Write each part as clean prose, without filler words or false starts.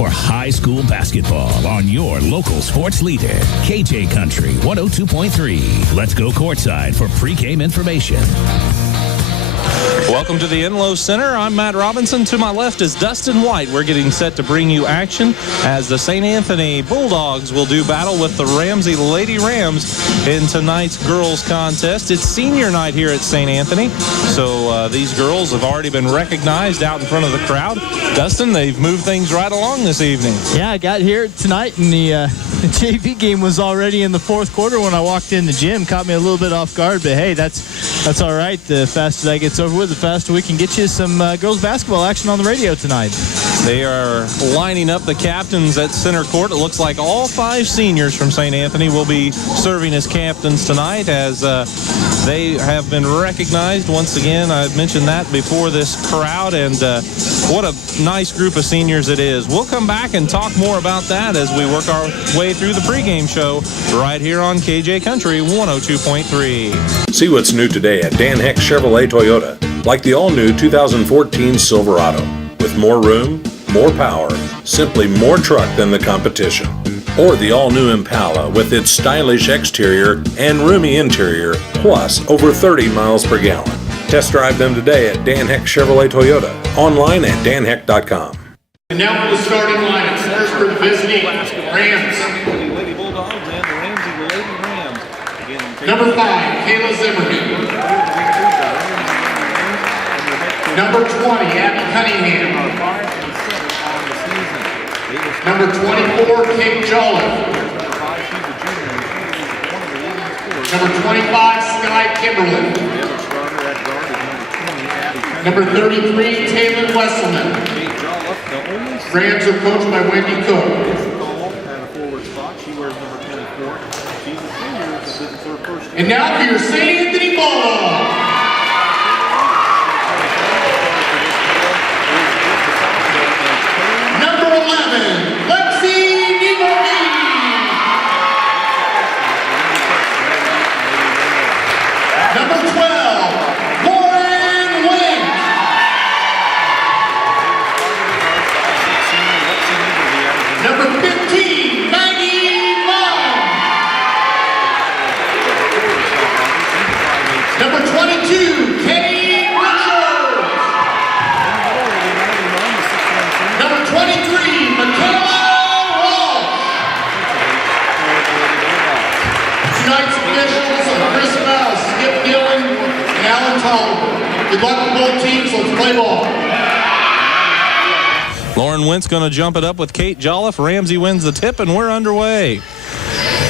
for high school basketball on your local sports leader, KJ Country 102.3. Let's go courtside for pregame information. Welcome to the Enlow Center. I'm Matt Robinson. To my left is Dustin White. We're getting set to bring you action as the St. Anthony Bulldogs will do battle with the Ramsey Lady Rams in tonight's girls contest. It's senior night here at St. Anthony, so these girls have already been recognized out in front of the crowd. Dustin, they've moved things right along this evening. Yeah, I got here tonight, and the JV game was already in the fourth quarter when I walked in the gym. Caught me a little bit off guard, but hey, that's all right. The faster that gets over with, the faster we can get you some girls basketball action on the radio tonight. They are lining up the captains at center court. It looks like all 5 seniors from St. Anthony will be serving as captains tonight as they have been recognized. Once again, I've mentioned that before this crowd, and what a nice group of seniors it is. We'll come back and talk more about that as we work our way through the pregame show right here on KJ Country 102.3. See what's new today at Dan Heck Chevrolet Toyota. Like the all-new 2014 Silverado. With more room, more power, simply more truck than the competition. Or the all-new Impala with its stylish exterior and roomy interior, plus over 30 miles per gallon. Test drive them today at Dan Heck Chevrolet Toyota. Online at danheck.com. And now for the starting lineup. First for the visiting Rams. Lady Bulldogs and the Ramsey Lady Rams. Number 5, Kayla Zimmerman. Number 20, Abby Cunningham. Number 24, Kate Jolliffe. Number 25, Sky Kimberlin. Number 33, Taylor Wesselman. Rams are coached by Wendy Cook. And now for your St. Anthony Bulldogs. Number 11, Lexi Nivoni. Number 12, Lauren Wink. Number 15, Maggie Long. Number 22, Katie Richards. Number 23, Michaela Walsh. Tonight's officials are Chris Mouse, Skip Dillon, and Alan Tolliver. Good luck to both teams. Let's play ball. Lauren Wentz going to jump it up with Kate Jolliffe. Ramsey wins the tip, and we're underway.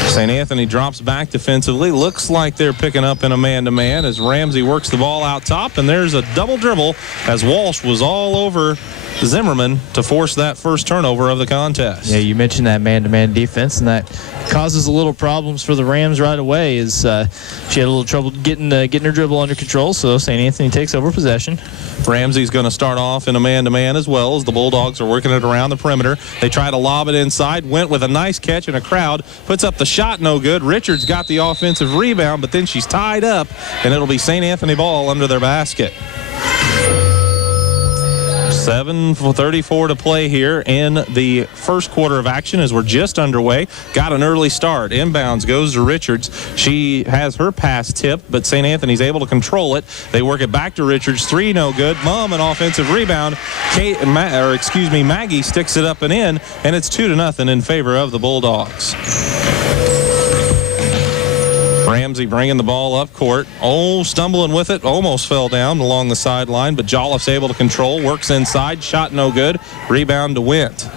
St. Anthony drops back defensively. Looks like they're picking up in a man-to-man as Ramsey works the ball out top, and there's a double dribble as Walsh was all over Zimmerman to force that first turnover of the contest. Yeah, you mentioned that man-to-man defense, and that causes a little problems for the Rams right away. As she had a little trouble getting her dribble under control, so St. Anthony takes over possession. Ramsey's going to start off in a man-to-man as well as the Bulldogs are working it around the perimeter. They try to lob it inside. Went with a nice catch in a crowd. Puts up the shot, no good. Richards got the offensive rebound, but then she's tied up, and it'll be St. Anthony ball under their basket. 7:34 to play here in the first quarter of action as we're just underway. Got an early start. Inbounds goes to Richards. She has her pass tipped, but St. Anthony's able to control it. They work it back to Richards. 3 no good. Mom, an offensive rebound. Maggie sticks it up and in, and it's 2-0 in favor of the Bulldogs. Ramsey bringing the ball up court. Stumbling with it. Almost fell down along the sideline, but Jolliffe's able to control. Works inside. Shot no good. Rebound to Went.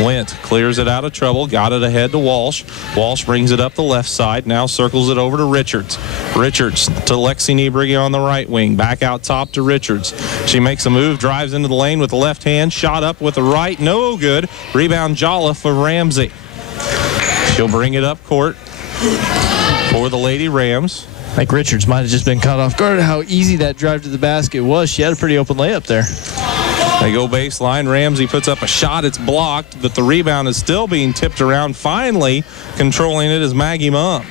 Went clears it out of trouble. Got it ahead to Walsh. Walsh brings it up the left side. Now circles it over to Richards. Richards to Lexi Niebrigge on the right wing. Back out top to Richards. She makes a move. Drives into the lane with the left hand. Shot up with the right. No good. Rebound Jolliffe for Ramsey. She'll bring it up court for the Lady Rams. I think Richards might have just been caught off guard at how easy that drive to the basket was. She had a pretty open layup there. They go baseline. Ramsey puts up a shot. It's blocked, but the rebound is still being tipped around. Finally controlling it is Maggie Mum.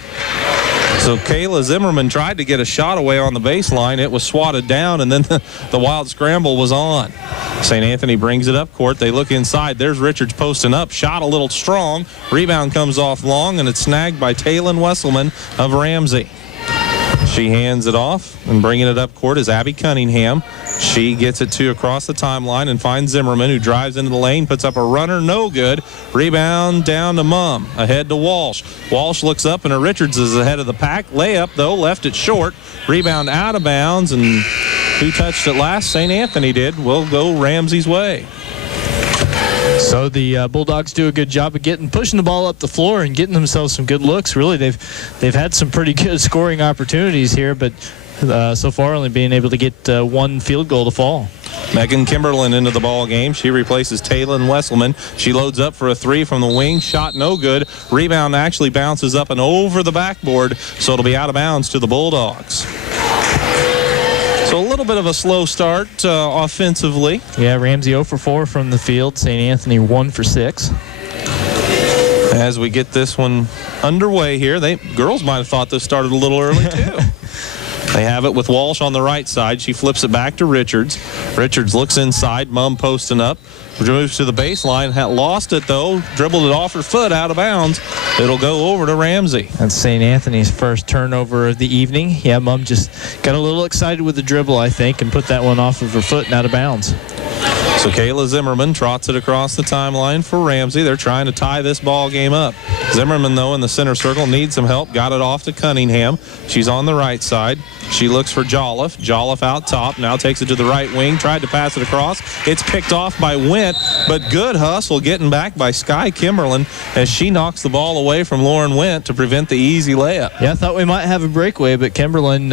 So Kayla Zimmerman tried to get a shot away on the baseline. It was swatted down, and then the wild scramble was on. St. Anthony brings it up court. They look inside. There's Richards posting up. Shot a little strong. Rebound comes off long, and it's snagged by Taylon Wesselman of Ramsey. She hands it off, and bringing it up court is Abby Cunningham. She gets it across the timeline and finds Zimmerman, who drives into the lane, puts up a runner, no good. Rebound down to Mumm, ahead to Walsh. Walsh looks up, and Richards is ahead of the pack. Layup, though, left it short. Rebound out of bounds, and who touched it last? St. Anthony did. Will go Ramsey's way. So the Bulldogs do a good job of pushing the ball up the floor and getting themselves some good looks. Really, they've had some pretty good scoring opportunities here, but so far only being able to get one field goal to fall. Megan Kimberlin into the ball game. She replaces Taylon Wesselman. She loads up for a three from the wing. Shot no good. Rebound actually bounces up and over the backboard, so it'll be out of bounds to the Bulldogs. So a little bit of a slow start offensively. Yeah, Ramsey 0 for 4 from the field. St. Anthony 1 for 6. As we get this one underway here, girls might have thought this started a little early too. They have it with Walsh on the right side. She flips it back to Richards. Richards looks inside. Mumm posting up. Moves to the baseline. Lost it, though. Dribbled it off her foot out of bounds. It'll go over to Ramsey. That's St. Anthony's first turnover of the evening. Yeah, Mumm just got a little excited with the dribble, I think, and put that one off of her foot and out of bounds. So Kayla Zimmerman trots it across the timeline for Ramsey. They're trying to tie this ball game up. Zimmerman, though, in the center circle, needs some help. Got it off to Cunningham. She's on the right side. She looks for Jolliffe. Jolliffe out top. Now takes it to the right wing. Tried to pass it across. It's picked off by Went, but good hustle getting back by Sky Kimberlin as she knocks the ball away from Lauren Went to prevent the easy layup. Yeah, I thought we might have a breakaway, but Kimberlin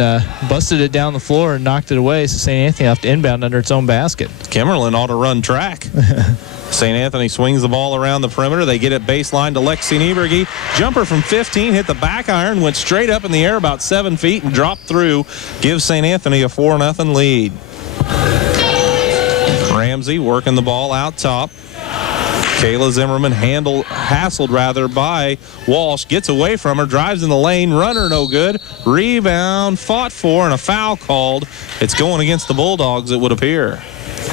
busted it down the floor and knocked it away, so St. Anthony have to inbound under its own basket. Kimberlin ought to run track. St. Anthony swings the ball around the perimeter. They get it baseline to Lexi Nieberge. Jumper from 15, hit the back iron, went straight up in the air about 7 feet and dropped through. Gives St. Anthony a 4-0 lead. Ramsey working the ball out top. Kayla Zimmerman hassled by Walsh. Gets away from her, drives in the lane, runner no good. Rebound fought for and a foul called. It's going against the Bulldogs, it would appear.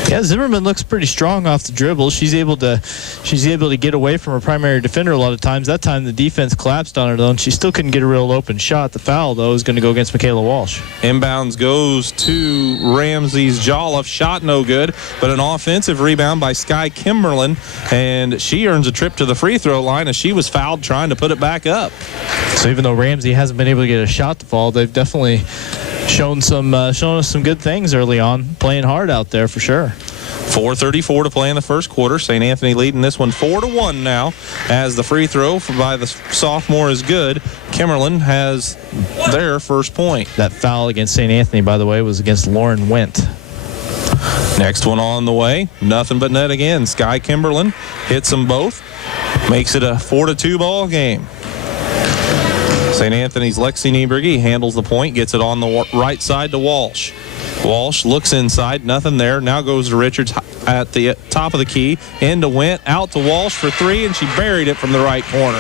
Yeah, Zimmerman looks pretty strong off the dribble. She's able to get away from her primary defender a lot of times. That time the defense collapsed on her, though, and she still couldn't get a real open shot. The foul, though, is going to go against Michaela Walsh. Inbounds goes to Ramsey's Jolliffe. Shot no good, but an offensive rebound by Sky Kimberlin, and she earns a trip to the free throw line as she was fouled trying to put it back up. So even though Ramsey hasn't been able to get a shot to fall, they've definitely shown us some good things early on, playing hard out there for sure. 4:34 to play in the first quarter. St. Anthony leading this one 4-1 now as the free throw by the sophomore is good. Kimberlin has their first point. That foul against St. Anthony, by the way, was against Lauren Went. Next one on the way. Nothing but net again. Sky Kimberlin hits them both. Makes it a 4-2 ball game. St. Anthony's Lexi Nieberge handles the point, gets it on the right side to Walsh. Walsh looks inside, nothing there. Now goes to Richards at the top of the key. Into Went, out to Walsh for three, and she buried it from the right corner.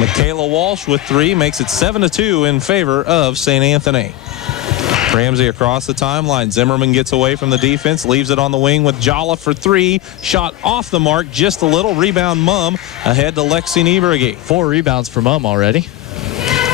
Michaela Walsh with three makes it 7-2 in favor of St. Anthony. Ramsey across the timeline. Zimmerman gets away from the defense, leaves it on the wing with Jolliffe for three. Shot off the mark just a little. Rebound Mumm ahead to Lexi Nieberge. 4 rebounds for Mumm already.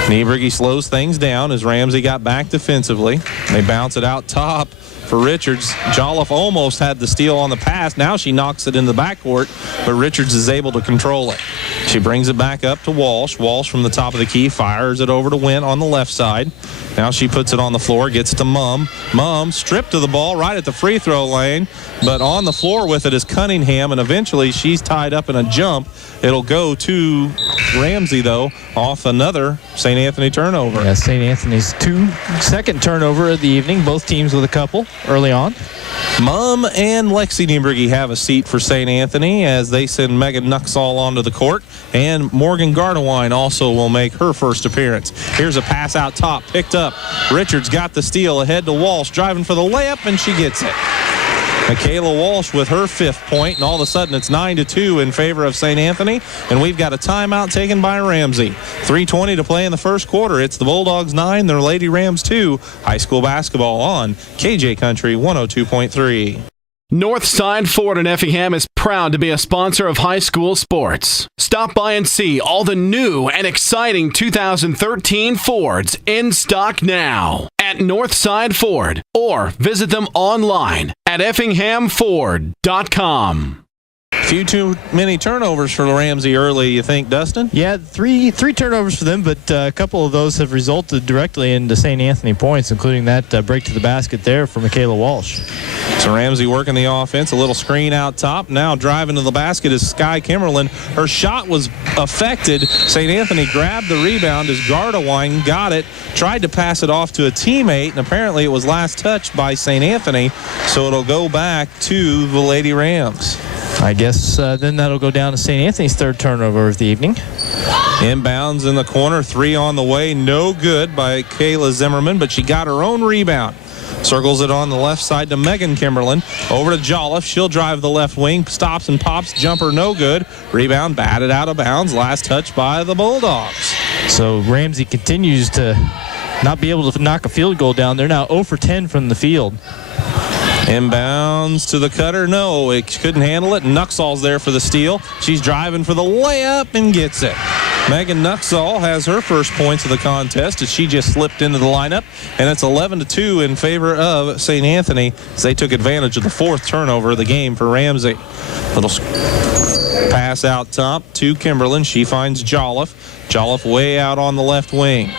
Nieberge slows things down as Ramsey got back defensively. They bounce it out top for Richards. Jolliffe almost had the steal on the pass. Now she knocks it into the backcourt, but Richards is able to control it. She brings it back up to Walsh. Walsh from the top of the key fires it over to Went on the left side. Now she puts it on the floor, gets it to Mumm. Mumm stripped to the ball right at the free throw lane, but on the floor with it is Cunningham, and eventually she's tied up in a jump. It'll go to Ramsey, though, off another St. Anthony turnover. Yeah, St. Anthony's second turnover of the evening, both teams with a couple early on. Mumm and Lexi Nieberge have a seat for St. Anthony as they send Megan Nuxall onto the court, and Morgan Gardewine also will make her first appearance. Here's a pass out top, picked up. Richards got the steal ahead to Walsh, driving for the layup, and she gets it. Michaela Walsh with her 5th point, and all of a sudden it's 9-2 in favor of St. Anthony, and we've got a timeout taken by Ramsey. 3:20 to play in the first quarter. It's the Bulldogs 9, the Lady Rams 2. High school basketball on KJ Country 102.3. Northside Ford in Effingham is proud to be a sponsor of high school sports. Stop by and see all the new and exciting 2013 Fords in stock now at Northside Ford, or visit them online at effinghamford.com. Few too many turnovers for Ramsey early, you think, Dustin? Yeah, three turnovers for them, but a couple of those have resulted directly into St. Anthony points, including that break to the basket there for Michaela Walsh. So Ramsey working the offense, a little screen out top. Now driving to the basket is Sky Kimberlin. Her shot was affected. St. Anthony grabbed the rebound as Gardewine got it, tried to pass it off to a teammate, and apparently it was last touched by St. Anthony, so it'll go back to the Lady Rams. I guess then that'll go down to St. Anthony's 3rd turnover of the evening. Inbounds in the corner, 3 on the way, no good by Kayla Zimmerman, but she got her own rebound. Circles it on the left side to Megan Kimberlin. Over to Jolliffe. She'll drive the left wing. Stops and pops. Jumper no good. Rebound batted out of bounds. Last touch by the Bulldogs. So Ramsey continues to not be able to knock a field goal down. They're now 0 for 10 from the field. Inbounds to the cutter. No, it couldn't handle it. Nuxall's there for the steal. She's driving for the layup and gets it. Megan Nuxall has her first points of the contest as she just slipped into the lineup, and it's 11-2 in favor of St. Anthony as they took advantage of the 4th turnover of the game for Ramsey. Little pass out top to Kimberlin. She finds Jolliffe. Jolliffe way out on the left wing.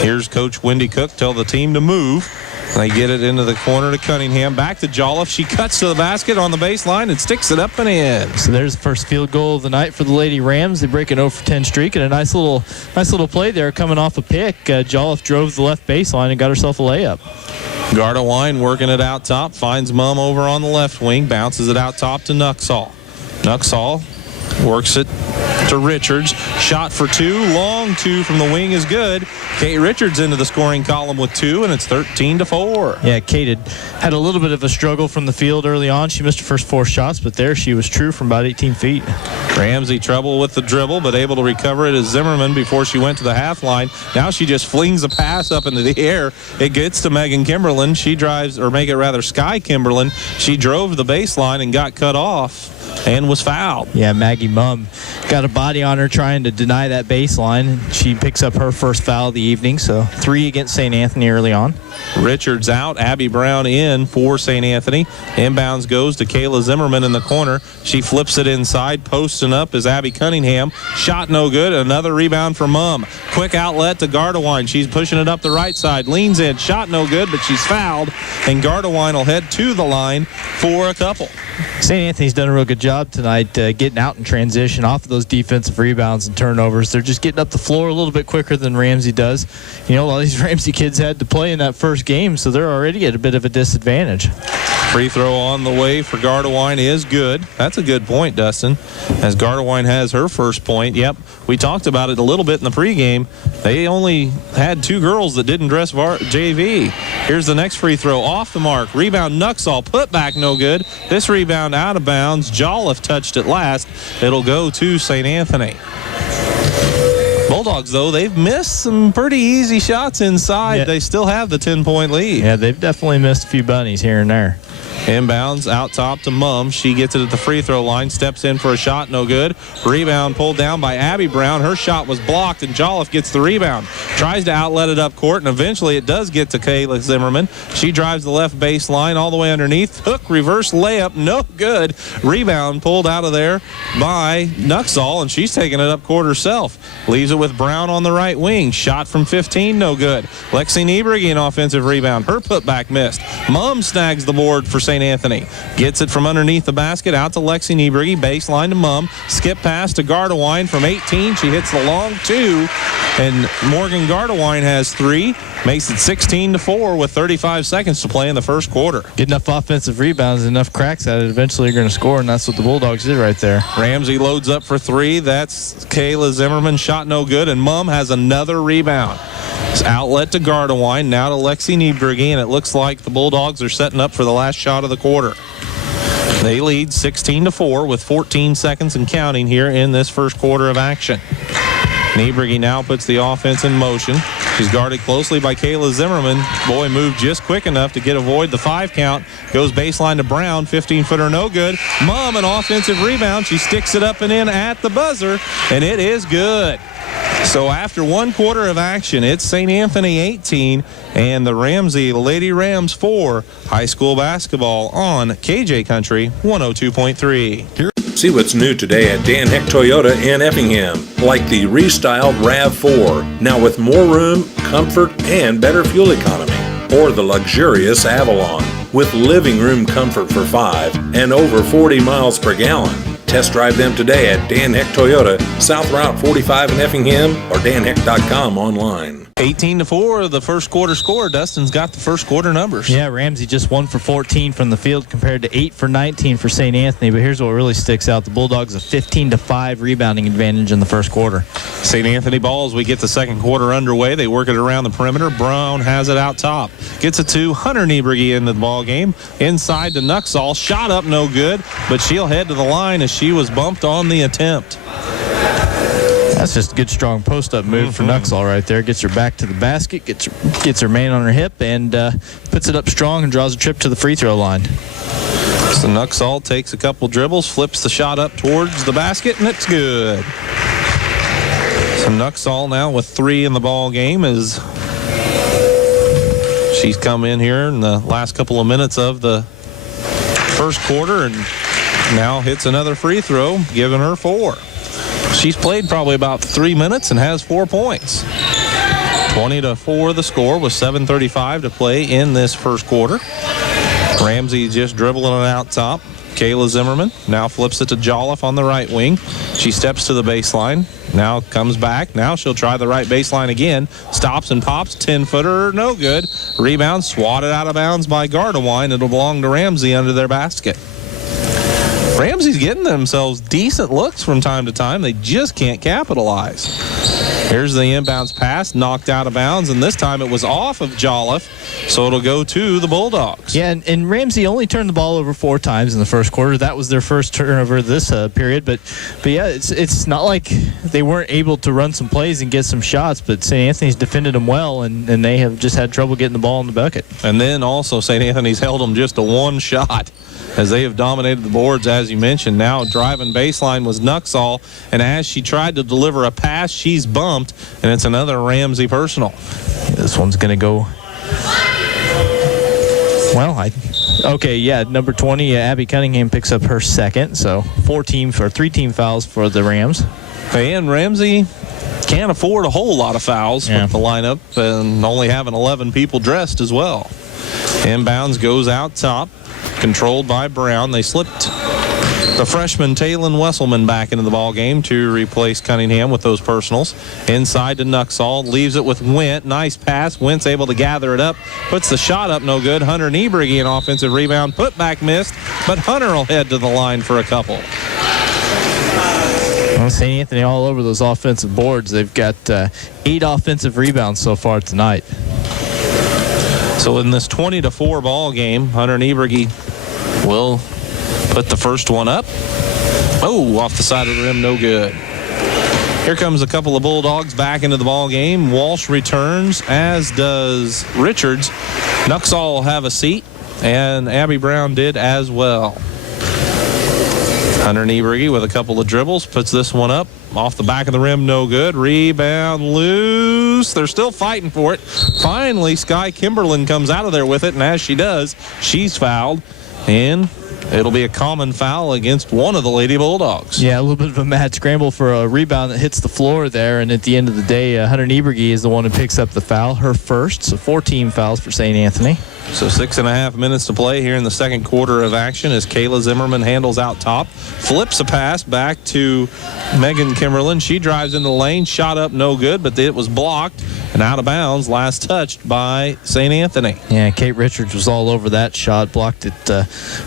Here's Coach Wendy Cook tell the team to move. They get it into the corner to Cunningham. Back to Jolliffe. She cuts to the basket on the baseline and sticks it up and in. So there's the first field goal of the night for the Lady Rams. They break an 0 for 10 streak, and a nice little play there coming off a pick. Jolliffe drove the left baseline and got herself a layup. Gardewine working it out top. Finds Mum over on the left wing. Bounces it out top to Nuxall. Nuxall works it to Richards. Shot for 2. Long 2 from the wing is good. Kate Richards into the scoring column with 2, and it's 13-4. Yeah, Kate had a little bit of a struggle from the field early on. She missed her first 4 shots, but there she was true from about 18 feet. Ramsey trouble with the dribble, but able to recover it as Zimmerman before she went to the half line. Now she just flings a pass up into the air. It gets to Megan Kimberlin. She drives, or make it rather Sky Kimberlin. She drove the baseline and got cut off and was fouled. Yeah, Maggie Mum got a body on her trying to deny that baseline. She picks up her first foul of the evening, so 3 against St. Anthony early on. Richards out, Abby Brown in for St. Anthony. Inbounds goes to Kayla Zimmerman in the corner. She flips it inside, posting up is Abby Cunningham. Shot no good. Another rebound for Mum. Quick outlet to Gardewine. She's pushing it up the right side. Leans in. Shot no good, but she's fouled. And Gardewine will head to the line for a couple. St. Anthony's done a real good job tonight getting out in transition off of those defensive rebounds and turnovers. They're just getting up the floor a little bit quicker than Ramsey does. You know, a lot of these Ramsey kids had to play in that first game, so they're already at a bit of a disadvantage. Free throw on the way for Gardewine is good. That's a good point, Dustin, as Gardewine has her first point. Yep, we talked about it a little bit in the pregame. They only had 2 girls that didn't dress JV. Here's the next free throw off the mark. Rebound Nuxall, put back no good. This rebound out of bounds. Jolliffe touched it last. It'll go to St. Anthony. Bulldogs, though, they've missed some pretty easy shots inside. Yeah. They still have the 10-point lead. Yeah, they've definitely missed a few bunnies here and there. Inbounds out top to Mum. She gets it at the free throw line, steps in for a shot, no good. Rebound pulled down by Abby Brown. Her shot was blocked, and Jolliffe gets the rebound. Tries to outlet it up court, and eventually it does get to Kayla Zimmerman. She drives the left baseline all the way underneath. Hook, reverse layup, no good. Rebound pulled out of there by Nuxall, and she's taking it up court herself. Leaves it with Brown on the right wing. Shot from 15, no good. Lexi Niebrugge an offensive rebound. Her putback missed. Mum snags the board for St. Anthony. Gets it from underneath the basket out to Lexi Niebrugge. Baseline to Mum. Skip pass to Gardewine from 18. She hits the long 2. And Morgan Gardewine has 3. Makes it 16-4 with 35 seconds to play in the first quarter. Get enough offensive rebounds, enough cracks at it, eventually you're going to score, and that's what the Bulldogs did right there. Ramsey loads up for 3. That's Kayla Zimmerman. Shot no good, and Mum has another rebound. Outlet to Gardewine, now to Lexi Niebrugge, and it looks like the Bulldogs are setting up for the last shot of of the quarter. They lead 16-4 with 14 seconds and counting here in this first quarter of action. Niebrigi now puts the offense in motion. She's guarded closely by Kayla Zimmerman. Boy moved just quick enough to avoid the 5 count. Goes baseline to Brown, 15-footer no good. Mum, an offensive rebound. She sticks it up and in at the buzzer, and it is good. So after one quarter of action, it's St. Anthony 18 and the Ramsey Lady Rams 4. High school basketball on KJ Country 102.3. See what's new today at Dan Heck Toyota in Effingham, like the restyled RAV4, now with more room, comfort, and better fuel economy. Or the luxurious Avalon, with living room comfort for 5 and over 40 miles per gallon. Test drive them today at Dan Heck Toyota, South Route 45 in Effingham, or danheck.com online. 18-4, the first quarter score. Dustin's got the first quarter numbers. Yeah, Ramsey just 1 for 14 from the field compared to 8 for 19 for St. Anthony. But here's what really sticks out. The Bulldogs a 15-5 rebounding advantage in the first quarter. St. Anthony ball as we get the second quarter underway. They work it around the perimeter. Brown has it out top. Gets it to Hunter Niebrigi into the ball game. Inside to Nuxall. Shot up no good, but she'll head to the line as she was bumped on the attempt. That's just a good, strong post-up move for Nuxall right there. Gets her back to the basket, gets her man on her hip, and puts it up strong and draws a trip to the free throw line. So Nuxall takes a couple dribbles, flips the shot up towards the basket, and it's good. So Nuxall now with 3 in the ball game as she's come in here in the last couple of minutes of the first quarter and now hits another free throw, giving her 4. She's played probably about 3 minutes and has 4 points. 20-4 the score with 7:35 to play in this first quarter. Ramsey just dribbling it out top. Kayla Zimmerman now flips it to Jolliffe on the right wing. She steps to the baseline. Now comes back. Now she'll try the right baseline again. Stops and pops. 10-footer, no good. Rebound swatted out of bounds by Gardewine. It'll belong to Ramsey under their basket. Ramsey's getting themselves decent looks from time to time. They just can't capitalize. Here's the inbounds pass, knocked out of bounds, and this time it was off of Jolliffe, so it'll go to the Bulldogs. Yeah, and Ramsey only turned the ball over 4 times in the first quarter. That was their first turnover this period. But yeah, it's not like they weren't able to run some plays and get some shots, but St. Anthony's defended them well, and they have just had trouble getting the ball in the bucket. And then also St. Anthony's held them just to 1 shot, as they have dominated the boards, as you mentioned. Now driving baseline was Nuxall, and as she tried to deliver a pass, she's bumped, and it's another Ramsey personal. This one's going to go... number 20, Abby Cunningham picks up her second, so 3-team fouls for the Rams. And Ramsey can't afford a whole lot of fouls with the lineup, and only having 11 people dressed as well. Inbounds goes out top. Controlled by Brown. They slipped the freshman Taylon Wesselman back into the ball game to replace Cunningham with those personals. Inside to Nuxall. Leaves it with Went. Nice pass. Went's able to gather it up. Puts the shot up no good. Hunter Niebrigi an offensive rebound. Put back missed. But Hunter will head to the line for a couple. Well, St. Anthony all over those offensive boards. They've got 8 offensive rebounds so far tonight. So in this 20-4 ball game, Hunter Niebrigi will put the first one up. Oh, off the side of the rim, no good. Here comes a couple of Bulldogs back into the ball game. Walsh returns, as does Richards. Nuxall will have a seat, and Abby Brown did as well. Hunter Niebrigi with a couple of dribbles, puts this one up. Off the back of the rim, no good. Rebound loose. They're still fighting for it. Finally, Sky Kimberlin comes out of there with it, and as she does, she's fouled. And it'll be a common foul against one of the Lady Bulldogs. Yeah, a little bit of a mad scramble for a rebound that hits the floor there, and at the end of the day, Hunter Niebrigi is the one who picks up the foul, her first, so 4-team fouls for St. Anthony. So 6.5 minutes to play here in the second quarter of action as Kayla Zimmerman handles out top, flips a pass back to Megan Kimberlin. She drives into the lane, shot up no good, but it was blocked and out of bounds, last touched by St. Anthony. Yeah, Kate Richards was all over that shot, blocked it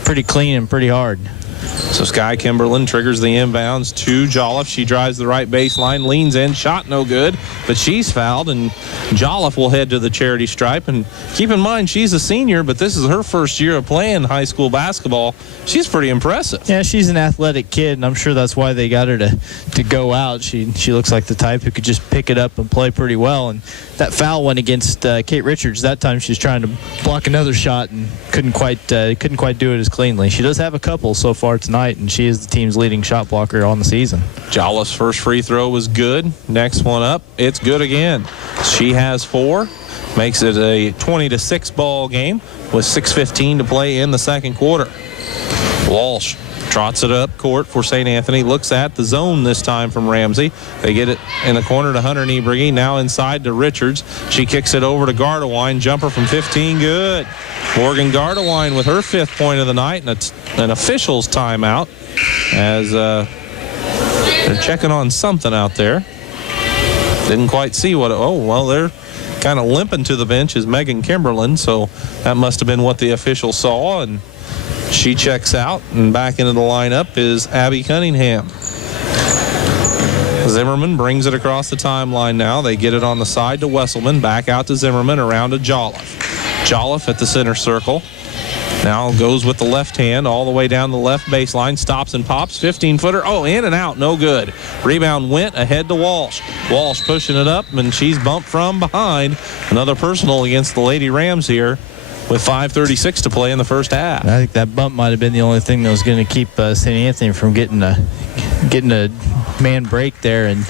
pretty clean and pretty hard. So Sky Kimberlin triggers the inbounds to Jolliffe. She drives the right baseline, leans in, shot no good, but she's fouled, and Jolliffe will head to the charity stripe. And keep in mind, she's a senior, but this is her first year of playing high school basketball. She's pretty impressive. Yeah, she's an athletic kid, and I'm sure that's why they got her to go out. She looks like the type who could just pick it up and play pretty well. And that foul went against Kate Richards. That time she was trying to block another shot and couldn't quite do it as cleanly. She does have a couple so far tonight, and she is the team's leading shot blocker on the season. Jolliffe's first free throw was good. Next one up, it's good again. She has 4. Makes it a 20-6 ball game with 6:15 to play in the second quarter. Walsh trots it up court for St. Anthony. Looks at the zone this time from Ramsey. They get it in the corner to Hunter Niebrigi. Now inside to Richards. She kicks it over to Gardewine. Jumper from 15, good. Morgan Gardewine with her 5th point of the night, and it's an official's timeout as they're checking on something out there. Didn't quite see what they're kind of limping to the bench is Megan Kimberlin, so that must have been what the official saw, and she checks out, and back into the lineup is Abby Cunningham. Zimmerman brings it across the timeline now. They get it on the side to Wesselman, back out to Zimmerman, around to Jolliffe. Jolliffe at the center circle. Now goes with the left hand all the way down the left baseline, stops and pops, 15-footer. Oh, in and out, no good. Rebound went ahead to Walsh. Walsh pushing it up, and she's bumped from behind. Another personal against the Lady Rams here with 5:36 to play in the first half. I think that bump might have been the only thing that was going to keep St. Anthony from getting a man break there, and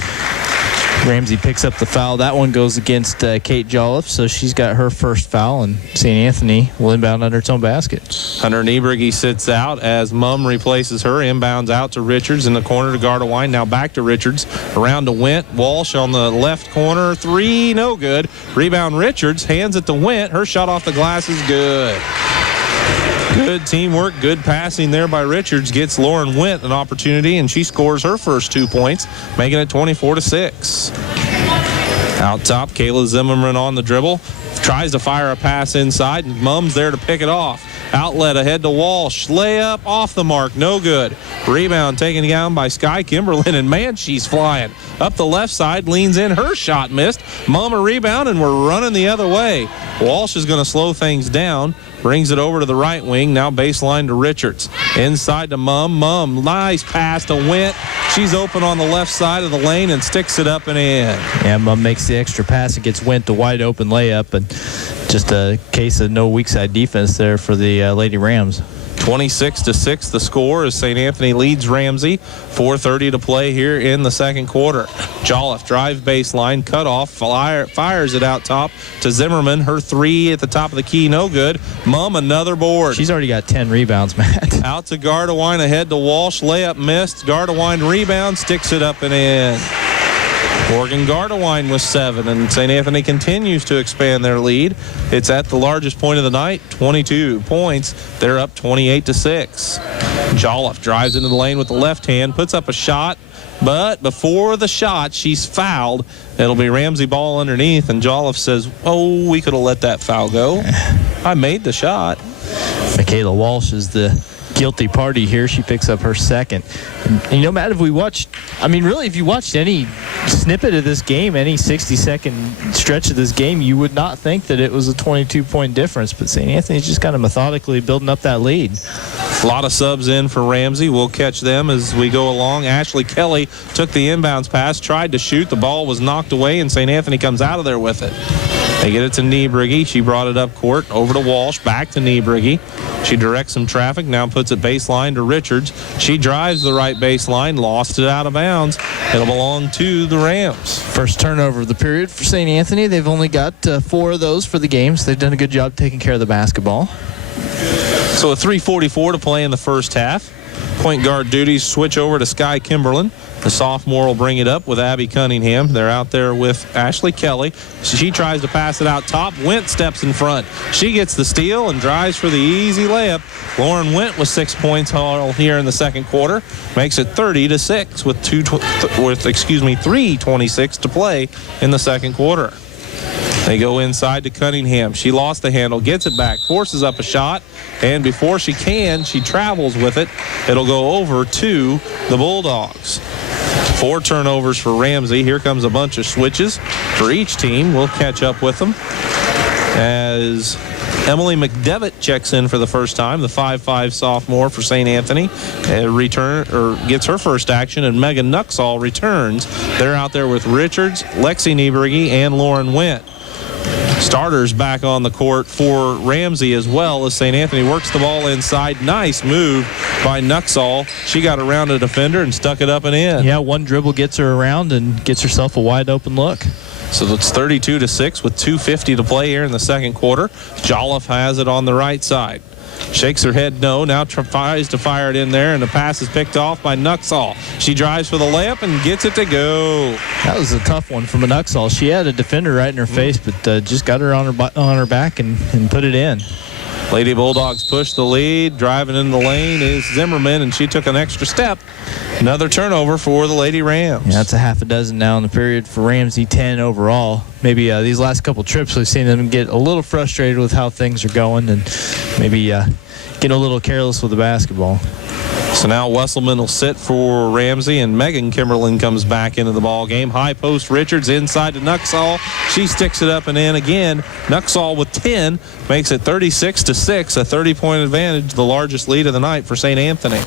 Ramsey picks up the foul. That one goes against Kate Jolliffe, so she's got her first foul, and St. Anthony will inbound under its own basket. Hunter Niebrigi sits out as Mumm replaces her. Inbounds out to Richards in the corner to Gardewine. Now back to Richards. Around to Went. Walsh on the left corner. 3, no good. Rebound Richards. Hands it to Went. Her shot off the glass is good. Good teamwork, good passing there by Richards. Gets Lauren Went an opportunity, and she scores her first 2 points, making it 24-6. Out top, Kayla Zimmerman on the dribble. Tries to fire a pass inside, and Mumm's there to pick it off. Outlet ahead to Walsh. Layup off the mark, no good. Rebound taken down by Sky Kimberlin, and man, she's flying. Up the left side, leans in, her shot missed. Mumm a rebound, and we're running the other way. Walsh is going to slow things down. Brings it over to the right wing. Now baseline to Richards. Inside to Mumm. Mumm, nice pass to Went. She's open on the left side of the lane and sticks it up and in. Yeah, Mumm makes the extra pass and gets Went the wide open layup, and just a case of no weak side defense there for the Lady Rams. 26-6 the score as St. Anthony leads Ramsey. 4:30 to play here in the second quarter. Jolliffe drive baseline, cut off, fires it out top to Zimmerman. Her 3 at the top of the key, no good. Mumm another board. She's already got 10 rebounds, Matt. Out to Gardewine, ahead to Walsh. Layup missed. Gardewine rebound, sticks it up and in. Morgan Gardewine with 7, and St. Anthony continues to expand their lead. It's at the largest point of the night, 22 points. They're up 28-6. Jolliffe drives into the lane with the left hand, puts up a shot, but before the shot, she's fouled. It'll be Ramsey ball underneath, and Jolliffe says, oh, we could have let that foul go. I made the shot. Michaela Walsh is the guilty party here. She picks up her second. And, Matt, if you watched any snippet of this game, any 60-second stretch of this game, you would not think that it was a 22-point difference. But St. Anthony's just kind of methodically building up that lead. A lot of subs in for Ramsey. We'll catch them as we go along. Ashley Kelly took the inbounds pass, tried to shoot. The ball was knocked away, and St. Anthony comes out of there with it. They get it to Niebrigi. She brought it up court, over to Walsh, back to Niebrigi. She directs some traffic, now puts it baseline to Richards. She drives the right baseline, lost it out of bounds. It'll belong to the Rams. First turnover of the period for St. Anthony. They've only got 4 of those for the game, so they've done a good job taking care of the basketball. So a 3:44 to play in the first half. Point guard duties switch over to Sky Kimberlin. The sophomore will bring it up with Abby Cunningham. They're out there with Ashley Kelly. She tries to pass it out top. Went steps in front. She gets the steal and drives for the easy layup. Lauren Went with 6 points here in the second quarter. Makes it 30-6 with 3:26 to play in the second quarter. They go inside to Cunningham. She lost the handle, gets it back, forces up a shot, and before she can, she travels with it. It'll go over to the Bulldogs. 4 turnovers for Ramsey. Here comes a bunch of switches for each team. We'll catch up with them as Emily McDevitt checks in for the first time, the 5'5" sophomore for St. Anthony, gets her first action, and Megan Nuxall returns. They're out there with Richards, Lexi Nieberge, and Lauren Wendt. Starters back on the court for Ramsey as well as St. Anthony works the ball inside. Nice move by Nuxall. She got around a defender and stuck it up and in. Yeah, one dribble gets her around and gets herself a wide open look. So it's 32-6 with 2:50 to play here in the second quarter. Jolliffe has it on the right side. Shakes her head no, now tries to fire it in there, and the pass is picked off by Nuxall. She drives for the layup and gets it to go. That was a tough one from a Nuxall. She had a defender right in her face, but just got her on her back and put it in. Lady Bulldogs push the lead. Driving in the lane is Zimmerman, and she took an extra step. Another turnover for the Lady Rams. Yeah, that's a half a dozen now in the period for Ramsey, 10 overall. Maybe these last couple trips we've seen them get a little frustrated with how things are going and maybe get a little careless with the basketball. So now Wesselman will sit for Ramsey, and Megan Kimberlin comes back into the ball game. High post Richards inside to Nuxall. She sticks it up and in again. Nuxall with 10 makes it 36-6, a 30-point advantage, the largest lead of the night for St. Anthony.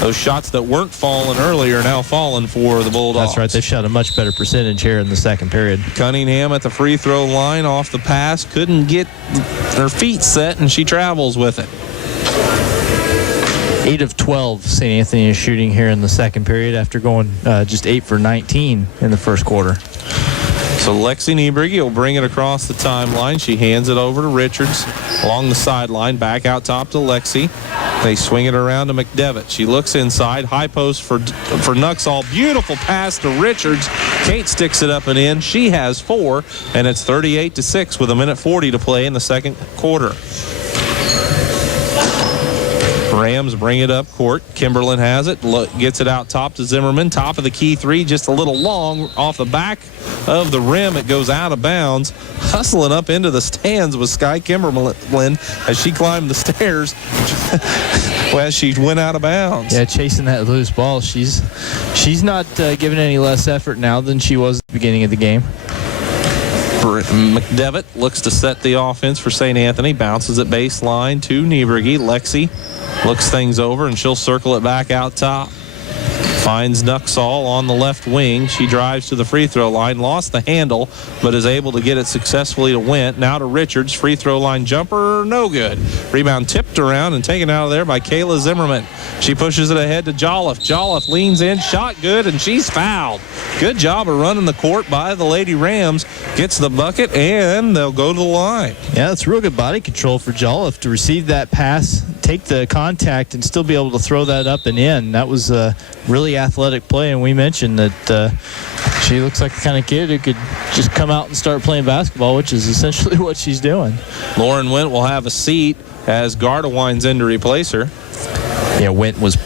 Those shots that weren't falling earlier are now falling for the Bulldogs. That's right. They shot a much better percentage here in the second period. Cunningham at the free throw line off the pass. Couldn't get her feet set, and she travels with it. 8 of 12 St. Anthony is shooting here in the second period after going just 8 for 19 in the first quarter. So Lexi Nieberge will bring it across the timeline. She hands it over to Richards along the sideline. Back out top to Lexi. They swing it around to McDevitt. She looks inside. High post for Nuxall. Beautiful pass to Richards. Kate sticks it up and in. She has 4, and it's 38-6 with 1:40 to play in the second quarter. Rams bring it up court. Kimberlin has it. Gets it out top to Zimmerman. Top of the key three, just a little long off the back of the rim. It goes out of bounds. Hustling up into the stands with Sky Kimberlin as she climbed the stairs as she went out of bounds. Yeah, chasing that loose ball. She's not giving any less effort now than she was at the beginning of the game. McDevitt looks to set the offense for St. Anthony. Bounces at baseline to Nieberge. Lexi looks things over, and she'll circle it back out top. Finds Nuxall on the left wing. She drives to the free throw line. Lost the handle, but is able to get it successfully to Wendt. Now to Richards. Free throw line jumper, no good. Rebound tipped around and taken out of there by Kayla Zimmerman. She pushes it ahead to Jolliffe. Jolliffe leans in, shot good, and she's fouled. Good job of running the court by the Lady Rams. Gets the bucket, and they'll go to the line. Yeah, that's real good body control for Jolliffe to receive that pass, take the contact, and still be able to throw that up and in. That was a really athletic play, and we mentioned that she looks like the kind of kid who could just come out and start playing basketball, which is essentially what she's doing. Lauren Wendt will have a seat as Gardawine's in to replace her. Yeah, Wendt was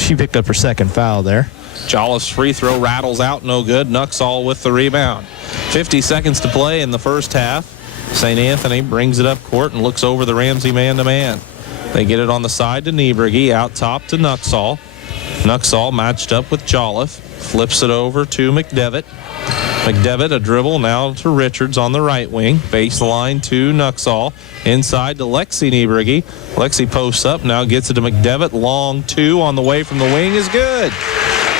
she picked up her second foul there. Jolliffe's free throw rattles out, no good. Nuxall with the rebound. 50 seconds to play in the first half. St. Anthony brings it up court and looks over the Ramsey man-to-man. They get it on the side to Nieberge, out top to Nuxall. Nuxall matched up with Jolliffe, flips it over to McDevitt. McDevitt a dribble now to Richards on the right wing. Baseline to Nuxall. Inside to Lexi Nieberge. Lexi posts up, now gets it to McDevitt. Long two on the way from the wing is good.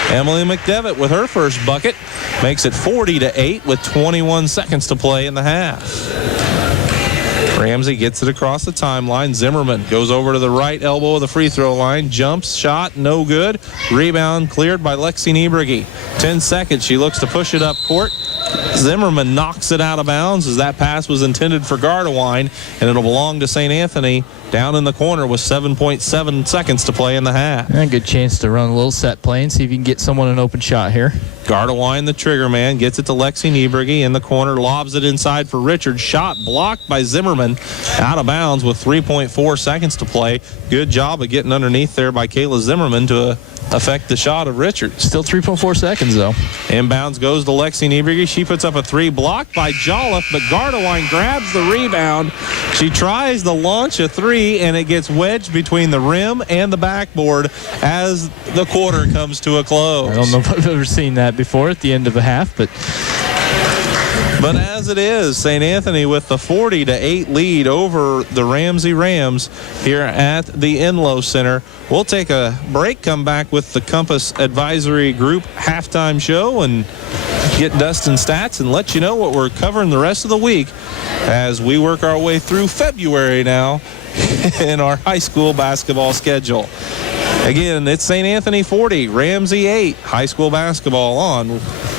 Emily McDevitt with her first bucket makes it 40-8 with 21 seconds to play in the half. Ramsey gets it across the timeline. Zimmerman goes over to the right elbow of the free throw line. Jumps, shot, no good. Rebound cleared by Lexi Nieberge. 10 seconds. She looks to push it up court. Zimmerman knocks it out of bounds as that pass was intended for Gardewine, and it'll belong to St. Anthony down in the corner with 7.7 seconds to play in the half. And a good chance to run a little set play and see if you can get someone an open shot here. Gardewine, the trigger man, gets it to Lexi Nieberge in the corner, lobs it inside for Richards. Shot blocked by Zimmerman, out of bounds with 3.4 seconds to play. Good job of getting underneath there by Kayla Zimmerman to affect the shot of Richards. Still 3.4 seconds, though. Inbounds goes to Lexi Nieberge. She puts up a three, blocked by Jolliffe, but Gardewine grabs the rebound. She tries to launch a three, and it gets wedged between the rim and the backboard as the quarter comes to a close. I don't know if I've ever seen that before at the end of a half, but as it is, St. Anthony with the 40-8 lead over the Ramsey Rams here at the Enlow Center. We'll take a break, come back with the Compass Advisory Group halftime show and get Dustin stats and let you know what we're covering the rest of the week as we work our way through February now in our high school basketball schedule. Again, it's St. Anthony 40, Ramsey 8, high school basketball on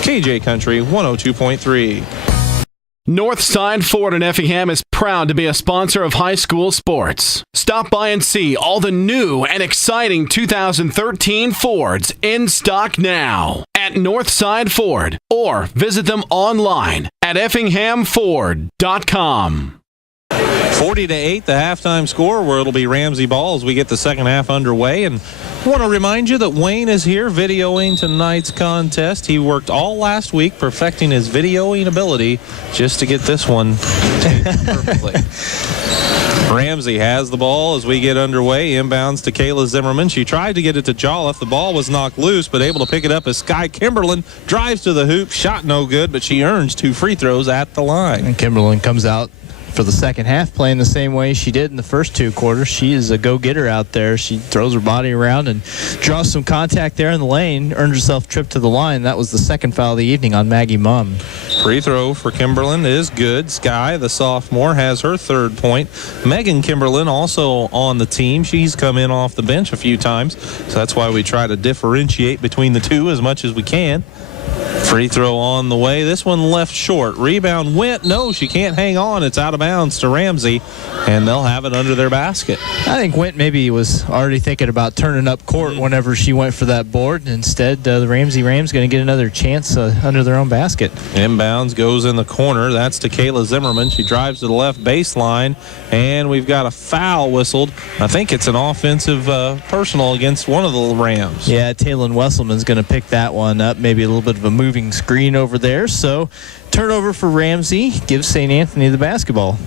KJ Country 102.3. Northside Ford in Effingham is proud to be a sponsor of high school sports. Stop by and see all the new and exciting 2013 Fords in stock now at Northside Ford, or visit them online at effinghamford.com. 40-8, the halftime score, where it'll be Ramsey ball as we get the second half underway. And I want to remind you that Wayne is here videoing tonight's contest. He worked all last week perfecting his videoing ability just to get this one perfectly. Ramsey has the ball as we get underway. Inbounds to Kayla Zimmerman. She tried to get it to Jolliffe. The ball was knocked loose, but able to pick it up as Sky Kimberlin drives to the hoop. Shot no good, but she earns 2 free throws at the line. And Kimberlin comes out for the second half playing the same way she did in the first 2 quarters. She is a go-getter out there. She throws her body around and draws some contact there in the lane, earned herself trip to the line. That was the second foul of the evening on Maggie Mumm. Free throw for Kimberlin is good. Sky, the sophomore, has her 3rd point. Megan Kimberlin also on the team. She's come in off the bench a few times, so that's why we try to differentiate between the two as much as we can. Free throw on the way. This one left short. Rebound went. No, she can't hang on. It's out of bounds to Ramsey, and they'll have it under their basket. I think Wint maybe was already thinking about turning up court whenever she went for that board. And instead, the Ramsey Rams going to get another chance under their own basket. Inbounds goes in the corner. That's to Kayla Zimmerman. She drives to the left baseline, and we've got a foul whistled. I think it's an offensive personal against one of the Rams. Yeah, Taylon Wesselman's going to pick that one up. Maybe a little bit of a moving screen over there. So turnover for Ramsey gives St. Anthony the basketball.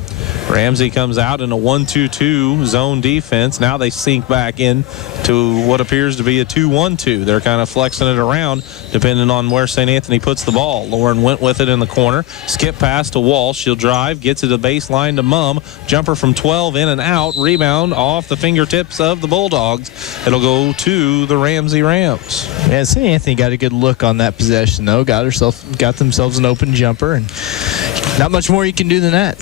Ramsey comes out in a 1-2-2 zone defense. Now they sink back in to what appears to be a 2-1-2. They're kind of flexing it around depending on where St. Anthony puts the ball. Lauren went with it in the corner. Skip pass to Walsh. She'll drive, gets it to baseline to Mumm. Jumper from 12 in and out. Rebound off the fingertips of the Bulldogs. It'll go to the Ramsey Rams. Yeah, St. Anthony got a good look on that possession, though. Got themselves an open jumper, and not much more you can do than that.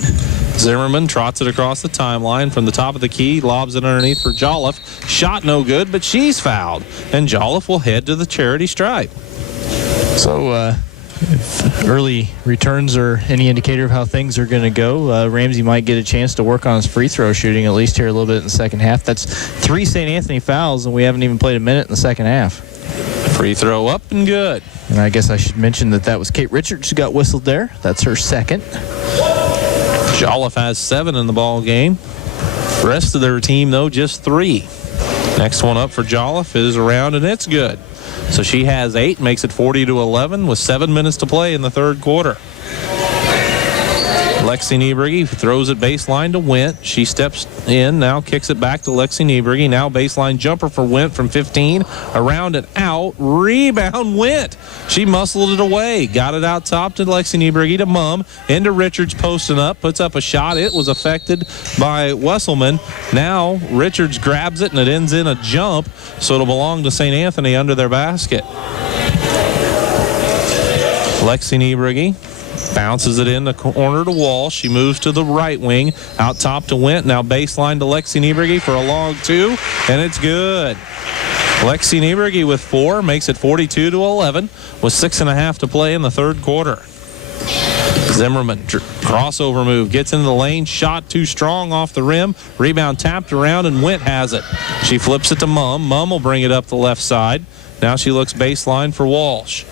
Zimmerman trots it across the timeline from the top of the key, lobs it underneath for Jolliffe. Shot no good, but she's fouled, and Jolliffe will head to the charity stripe. So if early returns are any indicator of how things are going to go, Ramsey might get a chance to work on his free throw shooting, at least here a little bit in the second half. That's 3 St. Anthony fouls, and we haven't even played a minute in the second half. Free throw up and good. And I guess I should mention that was Kate Richards who got whistled there. That's her second. Jolliffe has 7 in the ball game. The rest of their team, though, just 3. Next one up for Jolliffe is around, and it's good. So she has 8, makes it 40-11 with 7 minutes to play in the 3rd quarter. Lexi Nieberge throws it baseline to Wint. She steps in, now kicks it back to Lexi Nieberge. Now baseline jumper for Wint from 15. Around and out. Rebound Wint. She muscled it away. Got it out top to Lexi Nieberge to Mumm. Into Richards posting up. Puts up a shot. It was affected by Wesselman. Now Richards grabs it and it ends in a jump. So it'll belong to St. Anthony under their basket. Lexi Nieberge bounces it in the corner to Walsh. She moves to the right wing. Out top to Wint. Now baseline to Lexi Nieberge for a long 2. And it's good. Lexi Nieberge with 4 makes it 42-11 with 6.5 to play in the 3rd quarter. Zimmerman, crossover move, gets into the lane, shot too strong off the rim, rebound tapped around, and Wint has it. She flips it to Mumm. Mumm will bring it up the left side. Now she looks baseline for Walsh.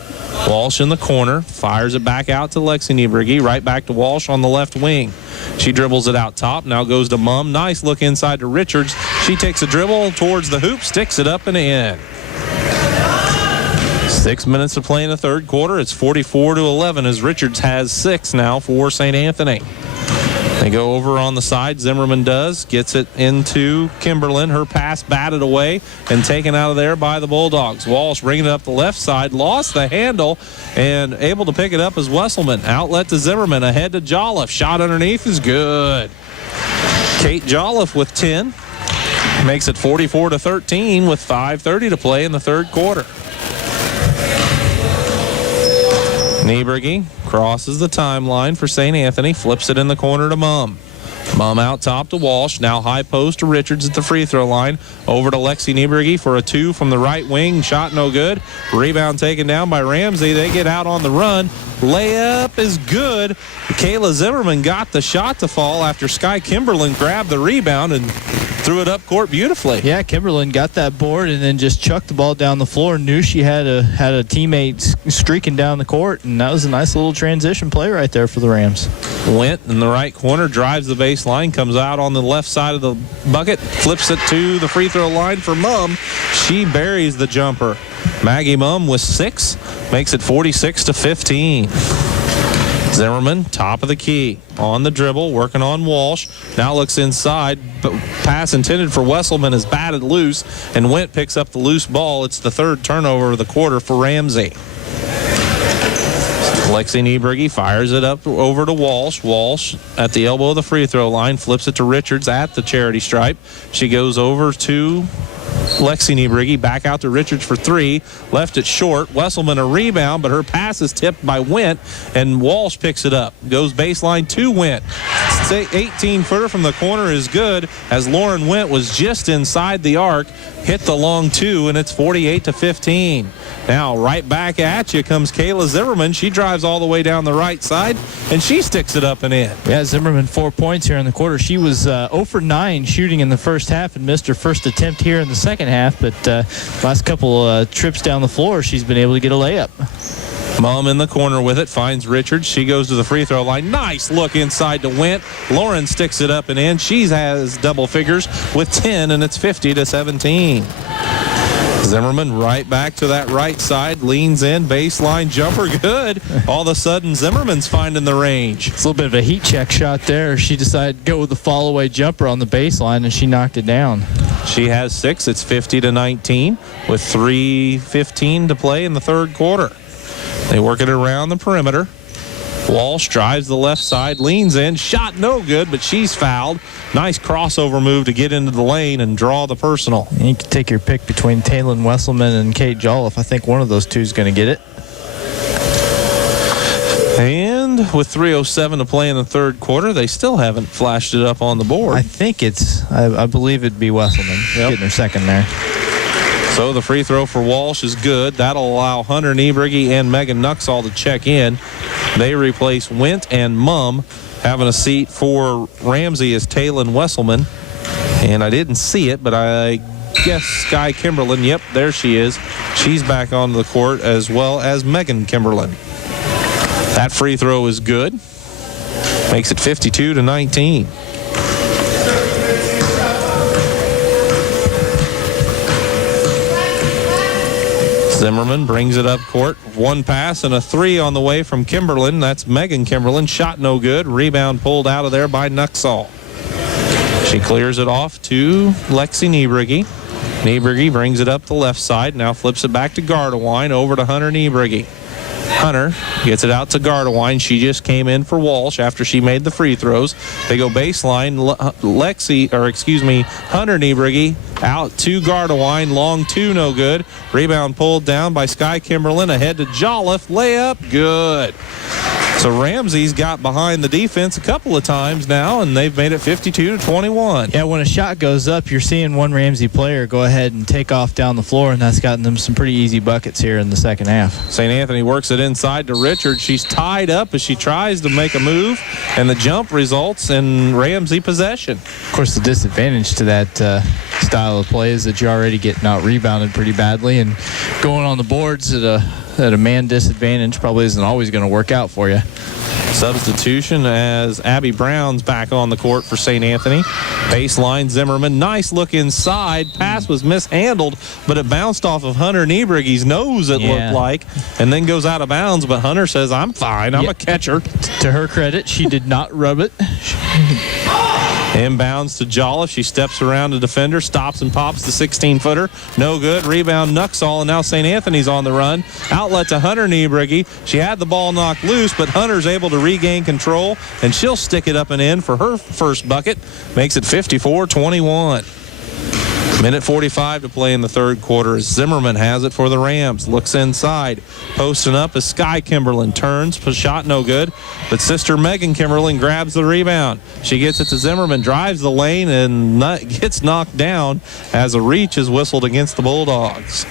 Walsh in the corner, fires it back out to Lexi Niebrigi, right back to Walsh on the left wing. She dribbles it out top, now goes to Mum. Nice look inside to Richards. She takes a dribble towards the hoop, sticks it up and in. 6 minutes to play in the third quarter. It's 44-11 as Richards has 6 now for St. Anthony. They go over on the side. Zimmerman does. Gets it into Kimberlin. Her pass batted away and taken out of there by the Bulldogs. Walsh bringing it up the left side. Lost the handle and able to pick it up as Wesselman. Outlet to Zimmerman. Ahead to Jolliffe. Shot underneath is good. Kate Jolliffe with 10. Makes it 44-13 with 5:30 to play in the third quarter. Niebrigi crosses the timeline for St. Anthony, flips it in the corner to Mum. Mum out top to Walsh, now high post to Richards at the free throw line. Over to Lexi Niebrigi for a 2 from the right wing, shot no good. Rebound taken down by Ramsey. They get out on the run. Layup is good. Kayla Zimmerman got the shot to fall after Sky Kimberlin grabbed the rebound and threw it up court beautifully. Yeah, Kimberlin got that board and then just chucked the ball down the floor. Knew she had a teammate streaking down the court, and that was a nice little transition play right there for the Rams. Went in the right corner, drives the baseline, comes out on the left side of the bucket, flips it to the free throw line for Mum. She buries the jumper. Maggie Mum with 6, makes it 46-15. Zimmerman, top of the key, on the dribble, working on Walsh. Now looks inside, but pass intended for Wesselman is batted loose, and Went picks up the loose ball. It's the third turnover of the quarter for Ramsey. Lexi Niebrigi fires it up over to Walsh. Walsh at the elbow of the free throw line, flips it to Richards at the charity stripe. She goes over to Lexi Niebrigi, back out to Richards for 3. Left it short. Wesselman a rebound, but her pass is tipped by Went, and Walsh picks it up. Goes baseline to Went. 18-footer from the corner is good as Lauren Went was just inside the arc. Hit the long 2, and it's 48-15. Now right back at you comes Kayla Zimmerman. She drives all the way down the right side, and she sticks it up and in. Yeah, Zimmerman 4 points here in the quarter. She was 0 for 9 shooting in the first half and missed her first attempt here in the second half, but last couple trips down the floor, she's been able to get a layup. Mum in the corner with it, finds Richards. She goes to the free throw line. Nice look inside to Went. Lauren sticks it up and in. She has double figures with 10, and it's 50-17. Zimmerman right back to that right side, leans in, baseline jumper, good. All of a sudden, Zimmerman's finding the range. It's a little bit of a heat check shot there. She decided to go with the fall-away jumper on the baseline, and she knocked it down. She has 6. It's 50-19 with 3:15 to play in the third quarter. They work it around the perimeter. Walsh drives the left side, leans in, shot no good, but she's fouled. Nice crossover move to get into the lane and draw the personal. You can take your pick between Taylin Wesselman and Kate Jolliffe. I think one of those two is going to get it. And with 3:07 to play in the third quarter, they still haven't flashed it up on the board. I think I believe it'd be Wesselman getting her second there. So the free throw for Walsh is good. That'll allow Hunter Niebrigi and Megan Nuxall to check in. They replace Went and Mum. Having a seat for Ramsey is Taylin Wesselman. And I didn't see it, but I guess Sky Kimberlin, yep, there she is. She's back onto the court as well as Megan Kimberlin. That free throw is good. Makes it 52-19. Zimmerman brings it up court. 1 pass and a 3 on the way from Kimberlin. That's Megan Kimberlin. Shot no good. Rebound pulled out of there by Nuxall. She clears it off to Lexi Niebrigi. Niebrigi brings it up the left side. Now flips it back to Gardewine. Over to Hunter Niebrigi. Hunter gets it out to Gardewine. She just came in for Walsh after she made the free throws. They go baseline. Hunter Niebrigi out to Gardewine. Long 2, no good. Rebound pulled down by Sky Kimberlin. Ahead to Jolliffe. Layup, good. So Ramsey's got behind the defense a couple of times now, and they've made it 52-21. Yeah, when a shot goes up, you're seeing one Ramsey player go ahead and take off down the floor, and that's gotten them some pretty easy buckets here in the second half. St. Anthony works it inside to Richards. She's tied up as she tries to make a move, and the jump results in Ramsey possession. Of course, the disadvantage to that style of play is that you're already getting out rebounded pretty badly, and going on the boards at a man disadvantage probably isn't always going to work out for you. Substitution as Abby Brown's back on the court for St. Anthony. Baseline Zimmerman. Nice look inside. Pass was mishandled, but it bounced off of Hunter Niebrugge's nose, it looked like, and then goes out of bounds. But Hunter says, I'm fine. I'm a catcher. To her credit, she did not rub it. Inbounds to Jolliffe. She steps around the defender, stops and pops the 16-footer. No good. Rebound Nuxall, and now St. Anthony's on the run. Outlet to Hunter Niebrugge. She had the ball knocked loose, but Hunter's able to regain control, and she'll stick it up and in for her first bucket. Makes it 54-21. Minute 45 to play in the third quarter. Zimmerman has it for the Rams. Looks inside. Posting up as Sky Kimberlin turns. Shot no good. But sister Megan Kimberlin grabs the rebound. She gets it to Zimmerman. Drives the lane and gets knocked down as a reach is whistled against the Bulldogs.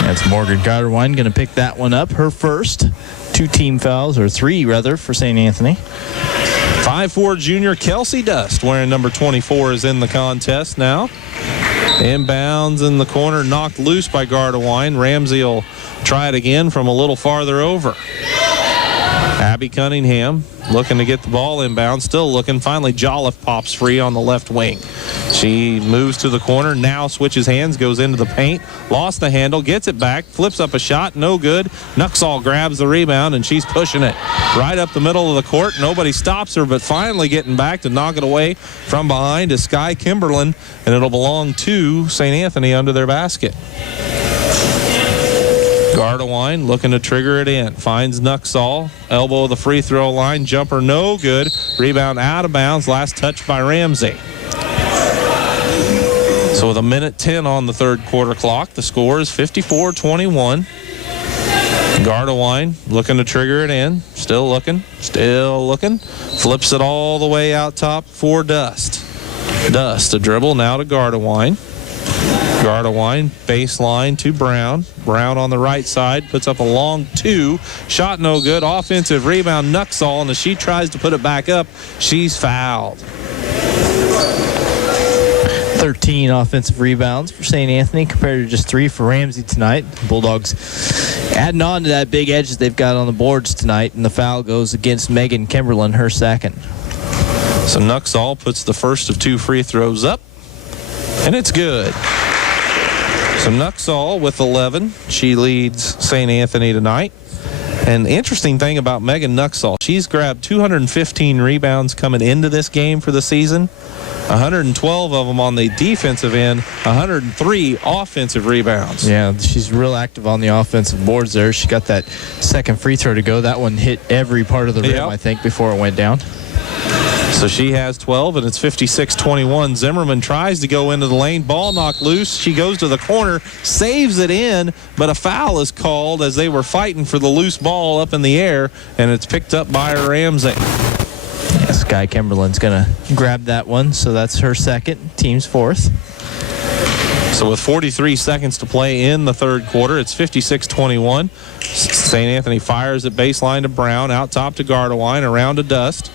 That's Morgan Garderwine going to pick that one up. Her first. 2 team fouls, or 3 rather, for St. Anthony. 5'4" junior Kelsey Dust, wearing number 24, is in the contest now. Inbounds in the corner, knocked loose by Garderwine. Ramsey will try it again from a little farther over. Abby Cunningham looking to get the ball inbound, still looking. Finally, Jolliffe pops free on the left wing. She moves to the corner, now switches hands, goes into the paint, lost the handle, gets it back, flips up a shot, no good. Nuxall grabs the rebound, and she's pushing it right up the middle of the court. Nobody stops her, but finally getting back to knock it away from behind is Sky Kimberlin, and it'll belong to St. Anthony under their basket. Garderwine looking to trigger it in. Finds Nuxall. Elbow of the free throw line. Jumper no good. Rebound out of bounds. Last touch by Ramsey. So with a minute 10 on the third quarter clock, the score is 54-21. Garderwine looking to trigger it in. Still looking. Flips it all the way out top for Dust. Dust, a dribble now to Garderwine. Garderwine, baseline to Brown. Brown on the right side, puts up a long 2. Shot no good. Offensive rebound, Nuxall, and as she tries to put it back up, she's fouled. 13 offensive rebounds for St. Anthony compared to just 3 for Ramsey tonight. Bulldogs adding on to that big edge that they've got on the boards tonight, and the foul goes against Megan Kimberlin, her second. So Nuxall puts the first of 2 free throws up, and it's good. So Nuxall with 11. She leads St. Anthony tonight. And the interesting thing about Megan Nuxall, she's grabbed 215 rebounds coming into this game for the season. 112 of them on the defensive end, 103 offensive rebounds. Yeah, she's real active on the offensive boards there. She got that second free throw to go. That one hit every part of the rim, I think, before it went down. So she has 12, and it's 56-21. Zimmerman tries to go into the lane. Ball knocked loose. She goes to the corner, saves it in, but a foul is called as they were fighting for the loose ball up in the air, and it's picked up by Ramsey. Yeah, Sky Kimberlin's going to grab that one, so that's her second, team's fourth. So with 43 seconds to play in the third quarter, it's 56-21. St. Anthony fires at baseline to Brown, out top to Garderwine, around to Dust.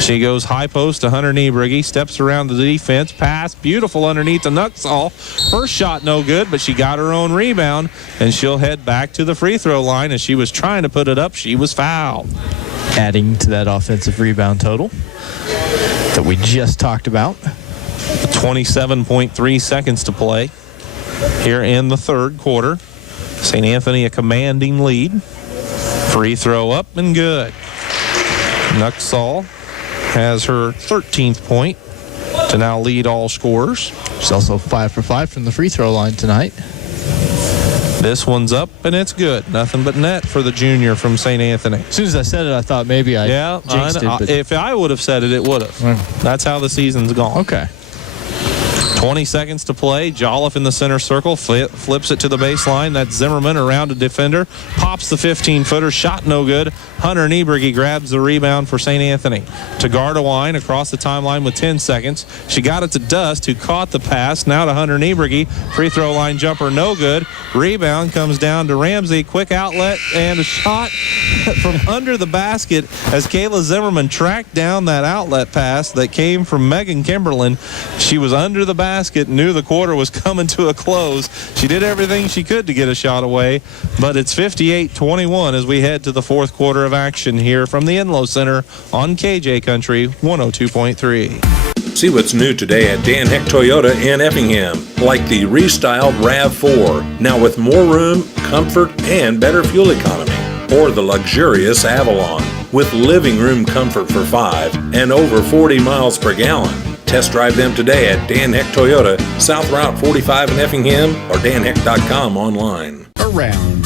She goes high post to Hunter Niebrugge, steps around the defense, pass, beautiful underneath to Nuxall. First shot no good, but she got her own rebound, and she'll head back to the free throw line. As she was trying to put it up, she was fouled. Adding to that offensive rebound total that we just talked about. 27.3 seconds to play here in the third quarter. St. Anthony a commanding lead. Free throw up and good. Nuxall has her 13th point to now lead all scorers. She's also 5 for 5 from the free throw line tonight. This one's up, and it's good. Nothing but net for the junior from St. Anthony. As soon as I said it, I thought maybe I jinxed it. But if I would have said it, it would have. That's how the season's gone. Okay. 20 seconds to play. Jolliffe in the center circle, flips it to the baseline. That's Zimmerman around a defender, pops the 15-footer, shot no good. Hunter Niebrugge grabs the rebound for St. Anthony. To Garderwine across the timeline with 10 seconds. She got it to Dust, who caught the pass. Now to Hunter Niebrugge. Free throw line jumper no good. Rebound comes down to Ramsey. Quick outlet and a shot from under the basket as Kayla Zimmerman tracked down that outlet pass that came from Megan Kimberlin. She was under the basket basket, knew the quarter was coming to a close. She did everything she could to get a shot away, but it's 58-21 as we head to the fourth quarter of action here from the Enlow Center on KJ Country 102.3. See what's new today at Dan Heck Toyota in Effingham, like the restyled RAV4, now with more room, comfort, and better fuel economy. Or the luxurious Avalon, with living room comfort for 5 and over 40 miles per gallon. Test drive them today at Dan Heck Toyota, South Route 45 in Effingham, or danheck.com online. Around.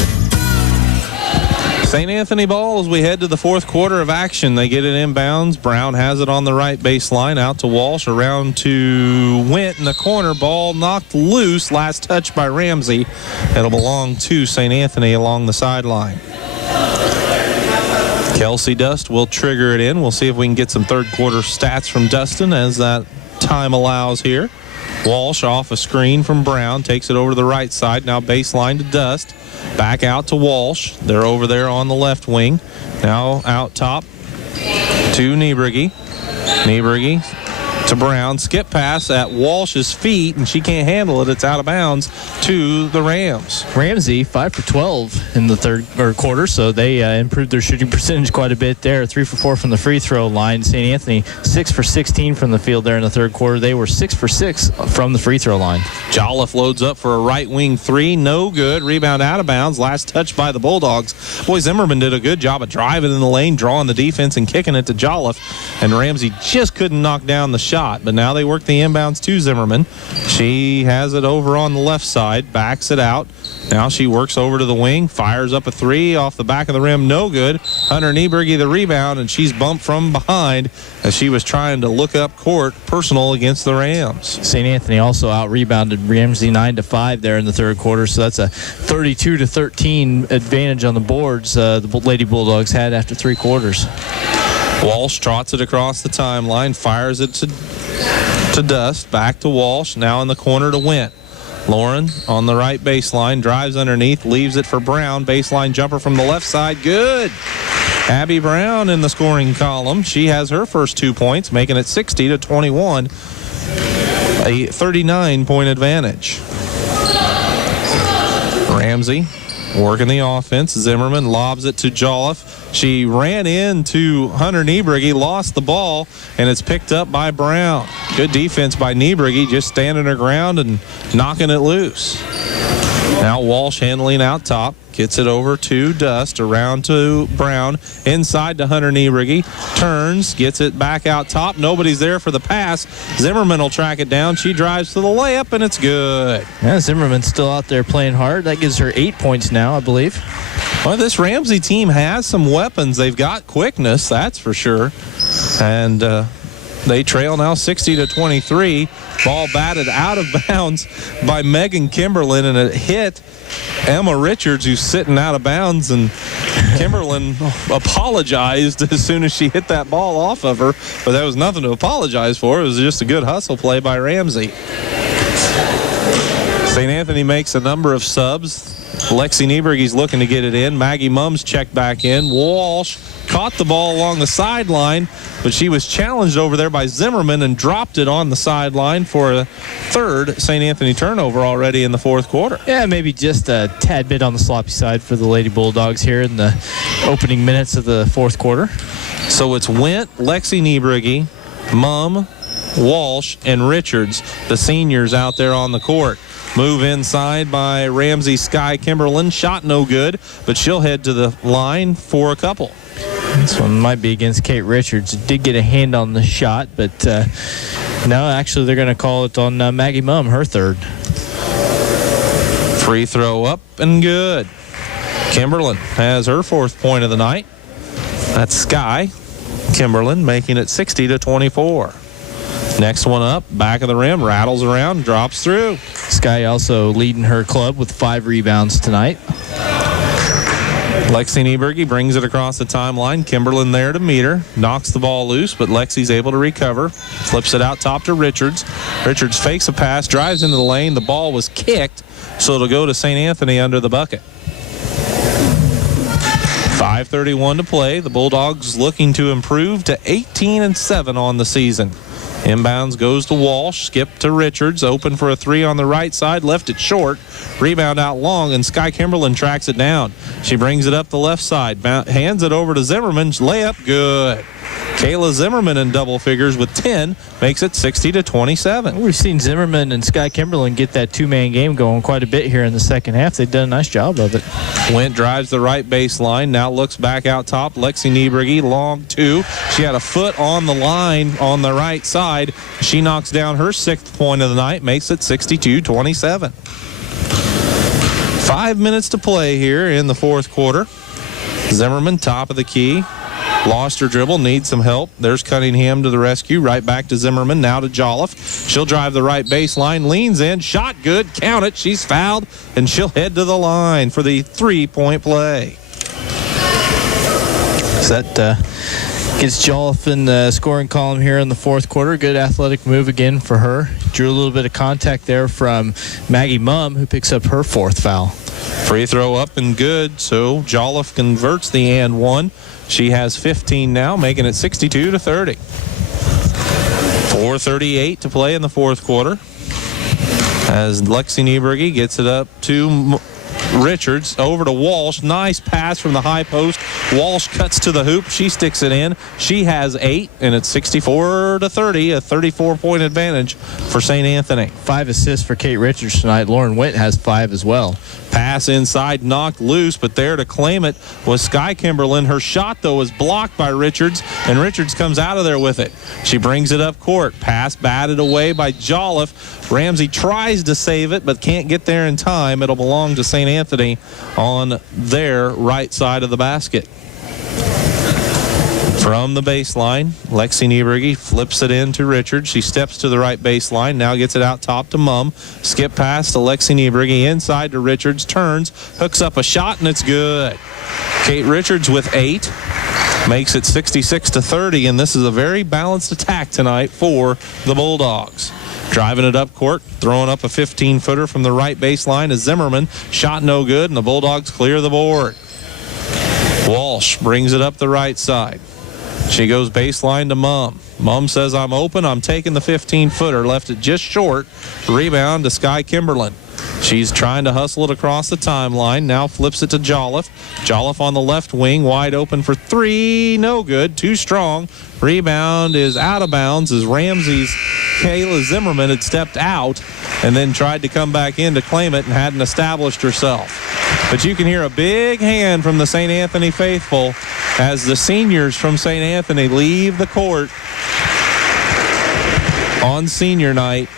St. Anthony ball as we head to the fourth quarter of action. They get it inbounds. Brown has it on the right baseline, out to Walsh, around to Went in the corner. Ball knocked loose. Last touch by Ramsey. It'll belong to St. Anthony along the sideline. Kelsey Dust will trigger it in. We'll see if we can get some third quarter stats from Dustin as that time allows here. Walsh off a screen from Brown, takes it over to the right side. Now baseline to Dust. Back out to Walsh. They're over there on the left wing. Now out top to Niebrugge. Niebrugge to Brown. Skip pass at Walsh's feet, and she can't handle it. It's out of bounds to the Rams. Ramsey 5 for 12 in the third quarter, so they improved their shooting percentage quite a bit there. 3 for 4 from the free throw line. St. Anthony 6 for 16 from the field there in the third quarter. They were 6 for 6 from the free throw line. Jolliffe loads up for a right wing three. No good. Rebound out of bounds. Last touch by the Bulldogs. Boy, Zimmerman did a good job of driving in the lane, drawing the defense, and kicking it to Jolliffe. And Ramsey just couldn't knock down the shot. But now they work the inbounds to Zimmerman. She has it over on the left side, backs it out. Now she works over to the wing, fires up a three off the back of the rim, no good. Hunter Niebrugge the rebound, and she's bumped from behind as she was trying to look up court, personal against the Rams. St. Anthony also out-rebounded Ramsey 9-5 there in the third quarter, so that's a 32-13 advantage on the boards the Lady Bulldogs had after three quarters. Walsh trots it across the timeline, fires it to Dust, back to Walsh, now in the corner to Went. Lauren on the right baseline, drives underneath, leaves it for Brown. Baseline jumper from the left side, good. Abby Brown in the scoring column. She has her first 2 points, making it 60-21, a 39-point advantage. Ramsey working the offense. Zimmerman lobs it to Jolliffe. She ran into Hunter Niebrugge, lost the ball, and it's picked up by Brown. Good defense by Niebrugge, just standing her ground and knocking it loose. Now Walsh handling out top. Gets it over to Dust, around to Brown, inside to Hunter Niebrugge. Turns, gets it back out top. Nobody's there for the pass. Zimmerman will track it down. She drives to the layup, and it's good. Yeah, Zimmerman's still out there playing hard. That gives her 8 points now, I believe. Well, this Ramsey team has some weapons. They've got quickness, that's for sure. And they trail now 60-23. Ball batted out of bounds by Megan Kimberlin, and it hit Emma Richards, who's sitting out of bounds, and Kimberlin apologized as soon as she hit that ball off of her, but that was nothing to apologize for. It was just a good hustle play by Ramsey. St. Anthony makes a number of subs. Lexi Niebrugge's looking to get it in. Maggie Mums checked back in. Walsh caught the ball along the sideline, but she was challenged over there by Zimmerman and dropped it on the sideline for a third St. Anthony turnover already in the fourth quarter. Yeah, maybe just a tad bit on the sloppy side for the Lady Bulldogs here in the opening minutes of the fourth quarter. So it's Went, Lexi Niebrugge, Mum, Walsh, and Richards, the seniors out there on the court. Move inside by Ramsey Sky Kimberlin. Shot no good, but she'll head to the line for a couple. This one might be against Kate Richards. Did get a hand on the shot, but no, actually they're going to call it on Maggie Mum, her third. Free throw up and good. Kimberlin has her fourth point of the night. That's Sky Kimberlin making it 60-24. Next one up, back of the rim, rattles around, drops through. Sky also leading her club with 5 rebounds tonight. Lexi Niebrugge brings it across the timeline. Kimberlin there to meet her. Knocks the ball loose, but Lexi's able to recover. Flips it out top to Richards. Richards fakes a pass, drives into the lane. The ball was kicked, so it'll go to St. Anthony under the bucket. 5:31 to play. The Bulldogs looking to improve to 18-7 on the season. Inbounds goes to Walsh. Skip to Richards. Open for a three on the right side. Left it short. Rebound out long, and Sky Kimberlin tracks it down. She brings it up the left side. Hands it over to Zimmerman. Layup good. Kayla Zimmerman in double figures with 10 makes it 60-27. We've seen Zimmerman and Sky Kimberlin get that two-man game going quite a bit here in the second half. They've done a nice job of it. Went drives the right baseline. Now looks back out top. Lexi Niebrugge, long two. She had a foot on the line on the right side. She knocks down her 6th point of the night, makes it 62-27. 5 minutes to play here in the fourth quarter. Zimmerman, top of the key. Lost her dribble, needs some help. There's Cunningham to the rescue. Right back to Zimmerman, now to Jolliffe. She'll drive the right baseline, leans in, shot good, count it. She's fouled, and she'll head to the line for the 3-point play. So that gets Jolliffe in the scoring column here in the fourth quarter. Good athletic move again for her. Drew a little bit of contact there from Maggie Mumm, who picks up her 4th foul. Free throw up and good, so Jolliffe converts the and one. She has 15 now, making it 62-30. 4:38 to play in the fourth quarter. As Lexi Niebrugge gets it up to Richards, over to Walsh. Nice pass from the high post. Walsh cuts to the hoop. She sticks it in. She has 8, and it's 64-30, a 34-point advantage for St. Anthony. 5 assists for Kate Richards tonight. Lauren Witt has 5 as well. Pass inside, knocked loose, but there to claim it was Sky Kimberlin. Her shot, though, was blocked by Richards, and Richards comes out of there with it. She brings it up court. Pass batted away by Jolliffe. Ramsey tries to save it, but can't get there in time. It'll belong to St. Anthony on their right side of the basket. From the baseline, Lexi Niebrugge flips it in to Richards. She steps to the right baseline, now gets it out top to Mumm. Skip pass to Lexi Niebrugge, inside to Richards, turns, hooks up a shot, and it's good. Kate Richards with 8, makes it 66-30, and this is a very balanced attack tonight for the Bulldogs. Driving it up court, throwing up a 15-footer from the right baseline is Zimmerman. Shot no good, and the Bulldogs clear the board. Walsh brings it up the right side. She goes baseline to Mumm. Mumm says, I'm open. I'm taking the 15-footer. Left it just short. Rebound to Sky Kimberlin. She's trying to hustle it across the timeline. Now flips it to Jolliffe. Jolliffe on the left wing, wide open for 3. No good. Too strong. Rebound is out of bounds as Ramsey's Kayla Zimmerman had stepped out and then tried to come back in to claim it and hadn't established herself. But you can hear a big hand from the St. Anthony faithful as the seniors from St. Anthony leave the court on senior night.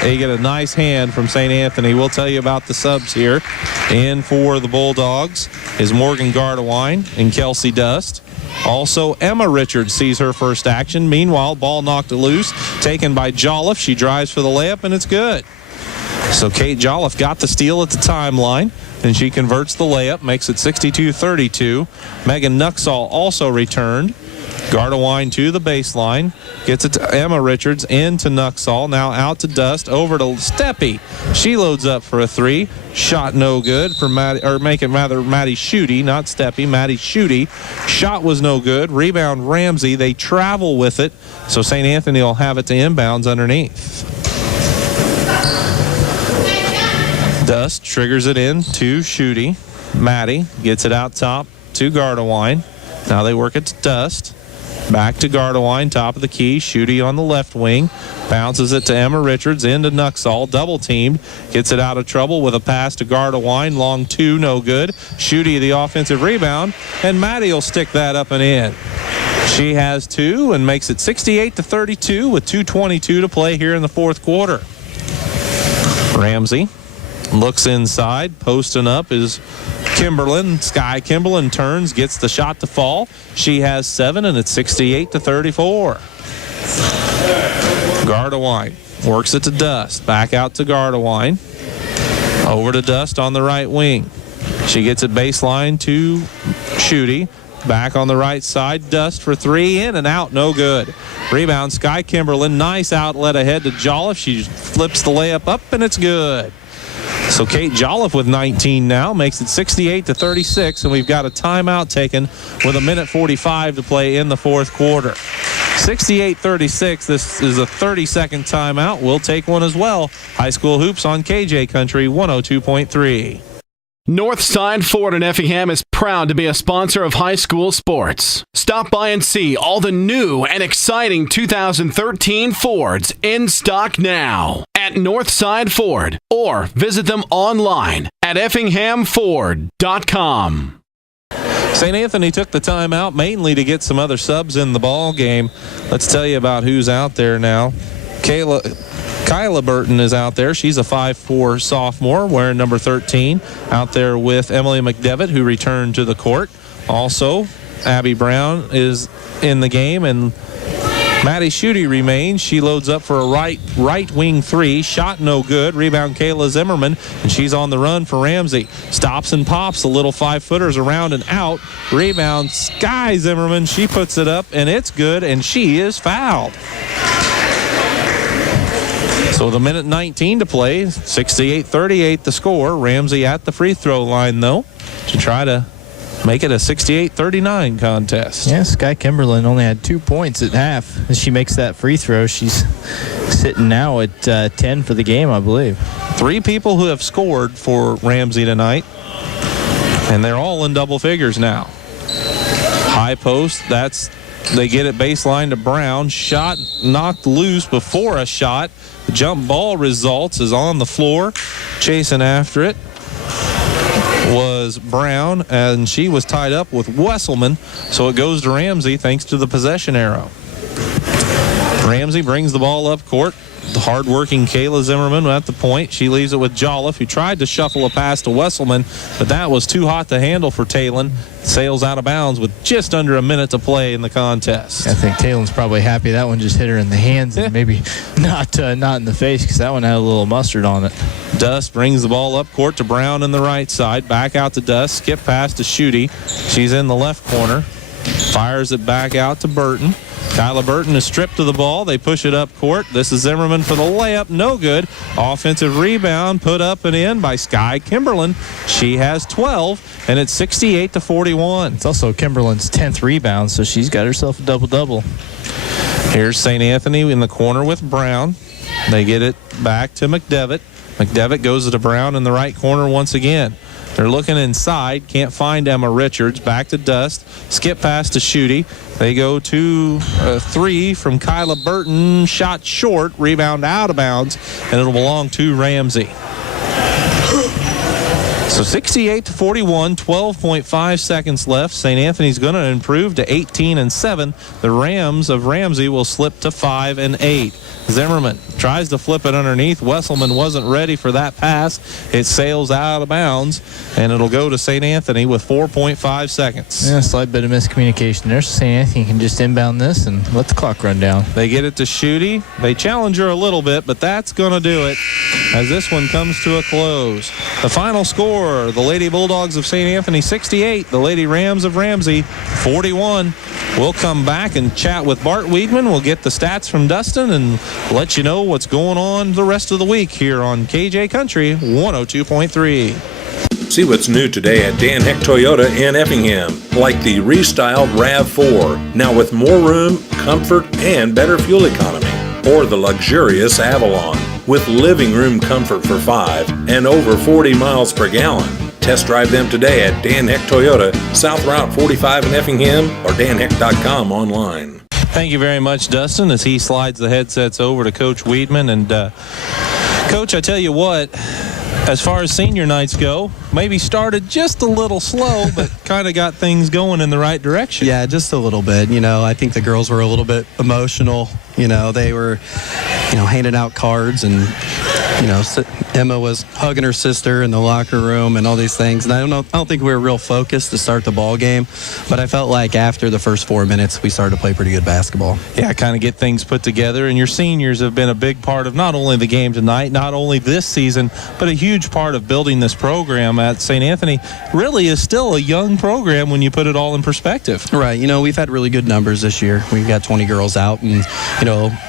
They get a nice hand from St. Anthony. We'll tell you about the subs here. In for the Bulldogs is Morgan Gardewine and Kelsey Dust. Also, Emma Richards sees her first action. Meanwhile, ball knocked loose, taken by Jolliffe. She drives for the layup, and it's good. So Kate Jolliffe got the steal at the timeline, and she converts the layup, makes it 62-32. Megan Nuxall also returned. Gardewine to the baseline, gets it to Emma Richards, into Nuxall, now out to Dust, over to Steppy. She loads up for a 3. Shot no good for Maddie Schutte, not Steppy, Maddie Schutte. Shot was no good. Rebound Ramsey. They travel with it, so St. Anthony will have it to inbounds underneath. Dust triggers it in to Schutte. Maddie gets it out top to Gardewine. Now they work it to Dust. Back to Gardewine, top of the key. Schutte on the left wing. Bounces it to Emma Richards, into Nuxall. Double teamed. Gets it out of trouble with a pass to Gardewine. Long 2, no good. Schutte the offensive rebound, and Maddie will stick that up and in. She has 2 and makes it 68-32 with 2:22 to play here in the fourth quarter. Ramsey looks inside. Posting up is Kimberlin. Sky Kimberlin turns, gets the shot to fall. She has 7, and it's 68-34. Gardewine works it to Dust. Back out to Gardewine. Over to Dust on the right wing. She gets it baseline to Schutte. Back on the right side. Dust for 3, in and out, no good. Rebound, Sky Kimberlin. Nice outlet ahead to Jolliffe. She flips the layup up, and it's good. So Kate Jolliffe with 19 now makes it 68-36, and we've got a timeout taken with 1:45 to play in the fourth quarter. 68-36. This is a 30-second timeout. We'll take one as well. High school hoops on KJ Country 102.3. Northside Ford in Effingham is proud to be a sponsor of high school sports. Stop by and see all the new and exciting 2013 Fords in stock now at Northside Ford, or visit them online at effinghamford.com. St. Anthony took the timeout mainly to get some other subs in the ball game. Let's tell you about who's out there now. Kyla Burton is out there. She's a 5'4" sophomore wearing number 13. Out there with Emily McDevitt, who returned to the court. Also, Abby Brown is in the game, and Maddie Schutte remains. She loads up for a right wing three. Shot no good. Rebound Kayla Zimmerman, and she's on the run for Ramsey. Stops and pops. The little 5-footers around and out. Rebound Sky Zimmerman. She puts it up, and it's good, and she is fouled. So with a minute 19 to play, 68-38 the score. Ramsey at the free throw line, though, to try to make it a 68-39 contest. Yeah, Sky Kimberlin only had 2 points at half. As she makes that free throw, she's sitting now at 10 for the game, I believe. 3 people who have scored for Ramsey tonight, and they're all in double figures now. High post, they get it baseline to Brown. Shot knocked loose before a shot. The jump ball results is on the floor. Chasing after it was Brown, and she was tied up with Wesselman, so it goes to Ramsey thanks to the possession arrow. Ramsey brings the ball up court. The hard-working Kayla Zimmerman at the point. She leaves it with Jolliffe, who tried to shuffle a pass to Wesselman, but that was too hot to handle for Talon. Sails out of bounds with just under a minute to play in the contest. I think Talon's probably happy that one just hit her in the hands and maybe not in the face, because that one had a little mustard on it. Dust brings the ball up court to Brown in the right side. Back out to Dust. Skip pass to Schutte. She's in the left corner. Fires it back out to Burton. Kyla Burton is stripped of the ball. They push it up court. This is Zimmerman for the layup. No good. Offensive rebound put up and in by Sky Kimberlin. She has 12, and it's 68-41. It's also Kimberlin's 10th rebound, so she's got herself a double-double. Here's St. Anthony in the corner with Brown. They get it back to McDevitt. McDevitt goes to Brown in the right corner once again. They're looking inside. Can't find Emma Richards. Back to Dust. Skip pass to Schutte. They go to 3 from Kyla Burton. Shot short. Rebound out of bounds. And it'll belong to Ramsey. So 68-41, 12.5 seconds left. St. Anthony's going to improve to 18-7. The Rams of Ramsey will slip to 5-8. Zimmerman tries to flip it underneath. Wesselman wasn't ready for that pass. It sails out of bounds, and it'll go to St. Anthony with 4.5 seconds. Yeah, a slight bit of miscommunication there. So St. Anthony can just inbound this and let the clock run down. They get it to Schutte. They challenge her a little bit, but that's going to do it as this one comes to a close. The final score, the Lady Bulldogs of St. Anthony 68, the Lady Rams of Ramsey 41. We'll come back and chat with Bart Weedman. We'll get the stats from Dustin and let you know what's going on the rest of the week here on KJ Country 102.3. See what's new today at Dan Heck Toyota in Effingham, like the restyled RAV4, now with more room, comfort, and better fuel economy. Or the luxurious Avalon, with living room comfort for 5 and over 40 miles per gallon. Test drive them today at Dan Heck Toyota, South Route 45 in Effingham, or danheck.com online. Thank you very much, Dustin, as he slides the headsets over to Coach Weedman. And, Coach, I tell you what, as far as senior nights go, maybe started just a little slow, but kind of got things going in the right direction. Yeah, just a little bit. I think the girls were a little bit emotional. They were, handing out cards, and, Emma was hugging her sister in the locker room and all these things. And I don't think we were real focused to start the ball game, but I felt like after the first 4 minutes, we started to play pretty good basketball. Yeah, kind of get things put together. And your seniors have been a big part of not only the game tonight, not only this season, but a huge part of building this program at St. Anthony. Really is still a young program when you put it all in perspective. Right. We've had really good numbers this year. We've got 20 girls out, and,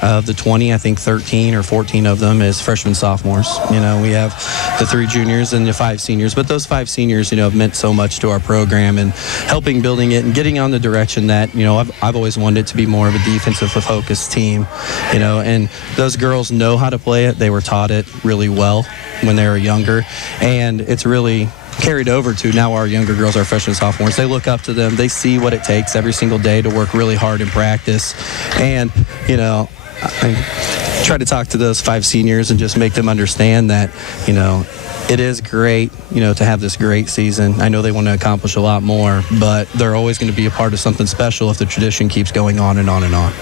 of the 20, I think 13 or 14 of them is freshmen, sophomores. sophomores. You know, we have the 3 juniors and the 5 seniors, but those 5 seniors, you know, have meant so much to our program and helping building it and getting on the direction that, you know, I've always wanted it to be more of a defensive focused team, you know, and those girls know how to play it. They were taught it really well when they were younger, and it's really carried over to now our younger girls, our freshmen and sophomores. They look up to them. They see what it takes every single day to work really hard in practice. And, you know, I try to talk to those 5 seniors and just make them understand that, you know, it is great, you know, to have this great season. I know they want to accomplish a lot more, but they're always going to be a part of something special if the tradition keeps going on and on and on.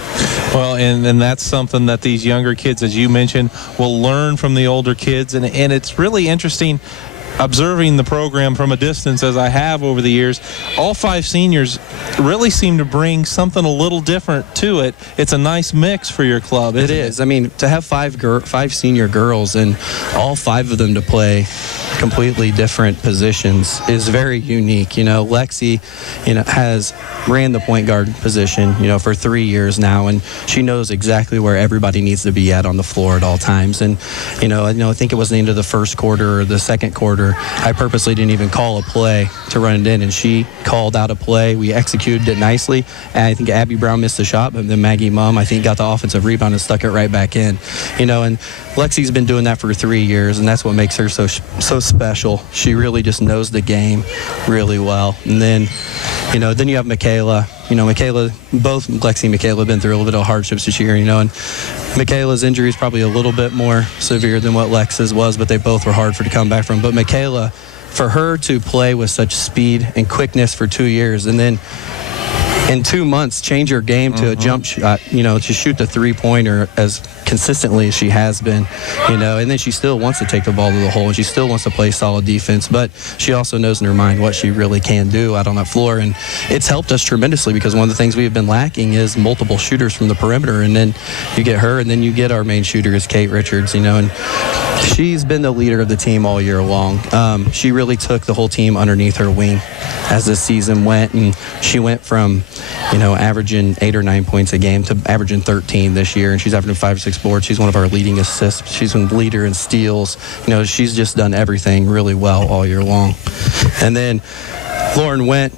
Well, and that's something that these younger kids, as you mentioned, will learn from the older kids. And it's really interesting observing the program from a distance as I have over the years. All 5 seniors really seem to bring something a little different to it. It's a nice mix for your club, isn't it? It is. I mean, to have 5 senior girls and all 5 of them to play completely different positions is very unique. You know, Lexi, you know, has ran the point guard position, you know, for 3 years now, and she knows exactly where everybody needs to be on the floor at all times. And, you know, I think it was the end of the first quarter or the second quarter, I purposely didn't even call a play to run it in, and she called out a play. We executed it nicely, and I think Abby Brown missed the shot, but then Maggie Mum, I think, got the offensive rebound and stuck it right back in. You know, and Lexi's been doing that for 3 years, and that's what makes her so special. She really just knows the game really well. And then, you know, then you have Michaela. You know, both Lexi and Michaela have been through a little bit of hardships this year, you know, and Michaela's injury is probably a little bit more severe than what Lex's was, but they both were hard to come back from. But Michaela, for her to play with such speed and quickness for 2 years, and then in 2 months change her game to a jump shot, you know, to shoot the 3-pointer as consistently as she has been, you know, and then she still wants to take the ball to the hole, and she still wants to play solid defense, but she also knows in her mind what she really can do out on that floor. And it's helped us tremendously, because one of the things we have been lacking is multiple shooters from the perimeter, and then you get her, and then you get our main shooter is Kate Richards, you know, and she's been the leader of the team all year long. She really took the whole team underneath her wing as the season went, and she went from, you know, averaging 8 or 9 points a game to averaging 13 this year, and she's averaging 5 or 6 boards. She's one of our leading assists. She's one leader in steals. You know, she's just done everything really well all year long. And then Lauren Went,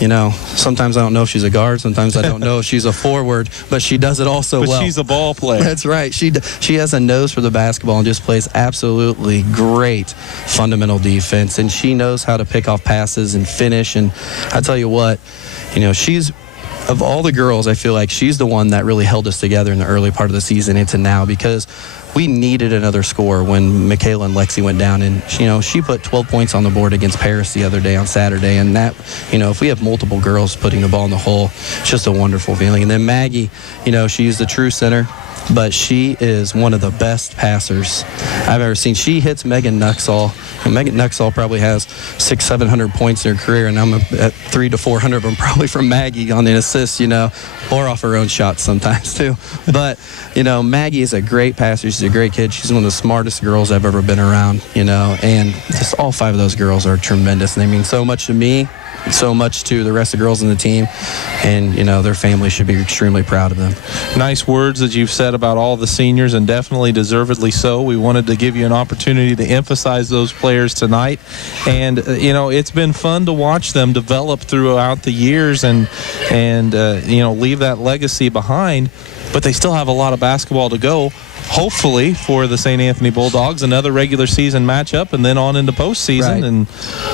you know, sometimes I don't know if she's a guard, sometimes I don't know if she's a forward, but she does it all so well. But she's a ball player. That's right. She has a nose for the basketball and just plays absolutely great fundamental defense, and she knows how to pick off passes and finish. And I tell you what, you know, of all the girls, I feel like she's the one that really held us together in the early part of the season into now, because we needed another score when Michaela and Lexi went down, and, you know, she put 12 points on the board against Paris the other day on Saturday, and that, you know, if we have multiple girls putting the ball in the hole, it's just a wonderful feeling. And then Maggie, you know, she's the true center, but she is one of the best passers I've ever seen. She hits Megan Nuxall, and Megan Nuxall probably has 600-700 points in her career, and I'm at 300 to 400 of them probably from Maggie on the assists, you know, or off her own shots sometimes too. But, you know, Maggie is a great passer. She's a great kid. She's one of the smartest girls I've ever been around, you know, and just all 5 of those girls are tremendous, and they mean so much to me, so much to the rest of the girls in the team, and, you know, their family should be extremely proud of them. Nice words that you've said about all the seniors, and definitely deservedly so. We wanted to give you an opportunity to emphasize those players tonight, and you know, it's been fun to watch them develop throughout the years and you know, leave that legacy behind, but they still have a lot of basketball to go. Hopefully for the St. Anthony Bulldogs, another regular season matchup, and then on into postseason. Right. And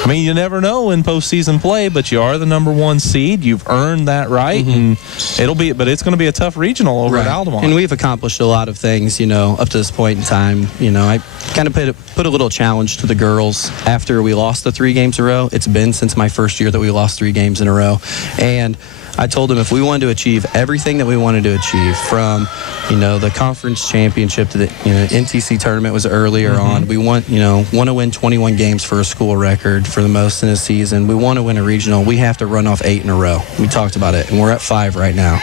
I mean, you never know in postseason play, but you are the #1 seed. You've earned that right, and but it's going to be a tough regional over at Altamont. And we've accomplished a lot of things, you know, up to this point in time. You know, I kind of put a little challenge to the girls after we lost the 3 games in a row. It's been since my first year that we lost 3 games in a row, and I told them if we wanted to achieve everything that we wanted to achieve, from, you know, the conference championship to the, you know, NTC tournament was earlier on. We want to win 21 games for a school record for the most in a season. We want to win a regional. We have to run off 8 in a row. We talked about it, and we're at 5 right now,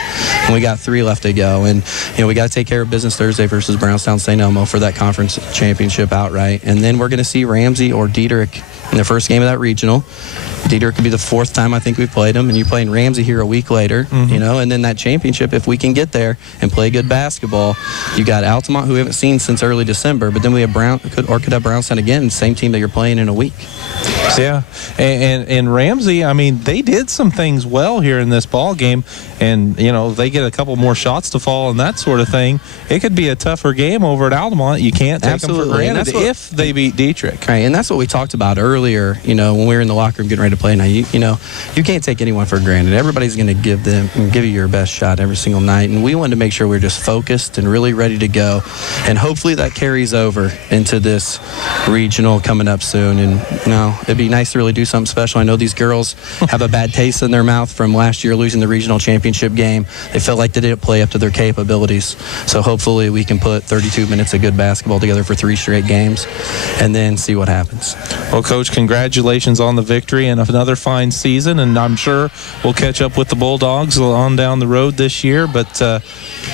and we got 3 left to go. And, you know, we got to take care of business Thursday versus Brownstown St. Elmo for that conference championship outright, and then we're going to see Ramsey or Diederich in the first game of that regional. Dieter could be the 4th time I think we've played them, and you're playing Ramsey here a week later, and then that championship, if we can get there and play good basketball, you got Altamont, who we haven't seen since early December, but then we have could have Brownstown again, same team that you're playing in a week. Yeah, and Ramsey, I mean, they did some things well here in this ball game, and they get a couple more shots to fall and that sort of thing. It could be a tougher game over at Altamont. You can't take them for granted if they beat Dietrich. Right, and that's what we talked about earlier. When we were in the locker room getting ready to play. Now, you can't take anyone for granted. Everybody's going to give you your best shot every single night, and we wanted to make sure we're just focused and really ready to go, and hopefully that carries over into this regional coming up soon. And it'd be nice to really do something special. I know these girls have a bad taste in their mouth from last year losing the regional championship game. They felt like they didn't play up to their capabilities. So hopefully we can put 32 minutes of good basketball together for 3 straight games and then see what happens. Well, Coach, congratulations on the victory and another fine season, and I'm sure we'll catch up with the Bulldogs on down the road this year, but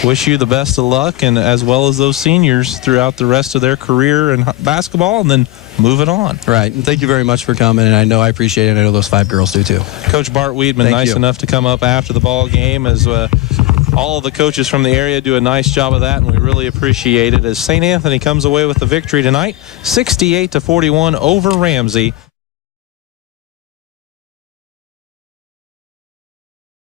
wish you the best of luck, and as well as those seniors throughout the rest of their career in basketball, and then moving on. Right, and thank you very much for coming, and I know I appreciate it. I know those 5 girls do too. Coach Bart Weedman, nice enough to come up after the ball game, as all of the coaches from the area do a nice job of that, and we really appreciate it, as St. Anthony comes away with the victory tonight, 68-41 over Ramsey.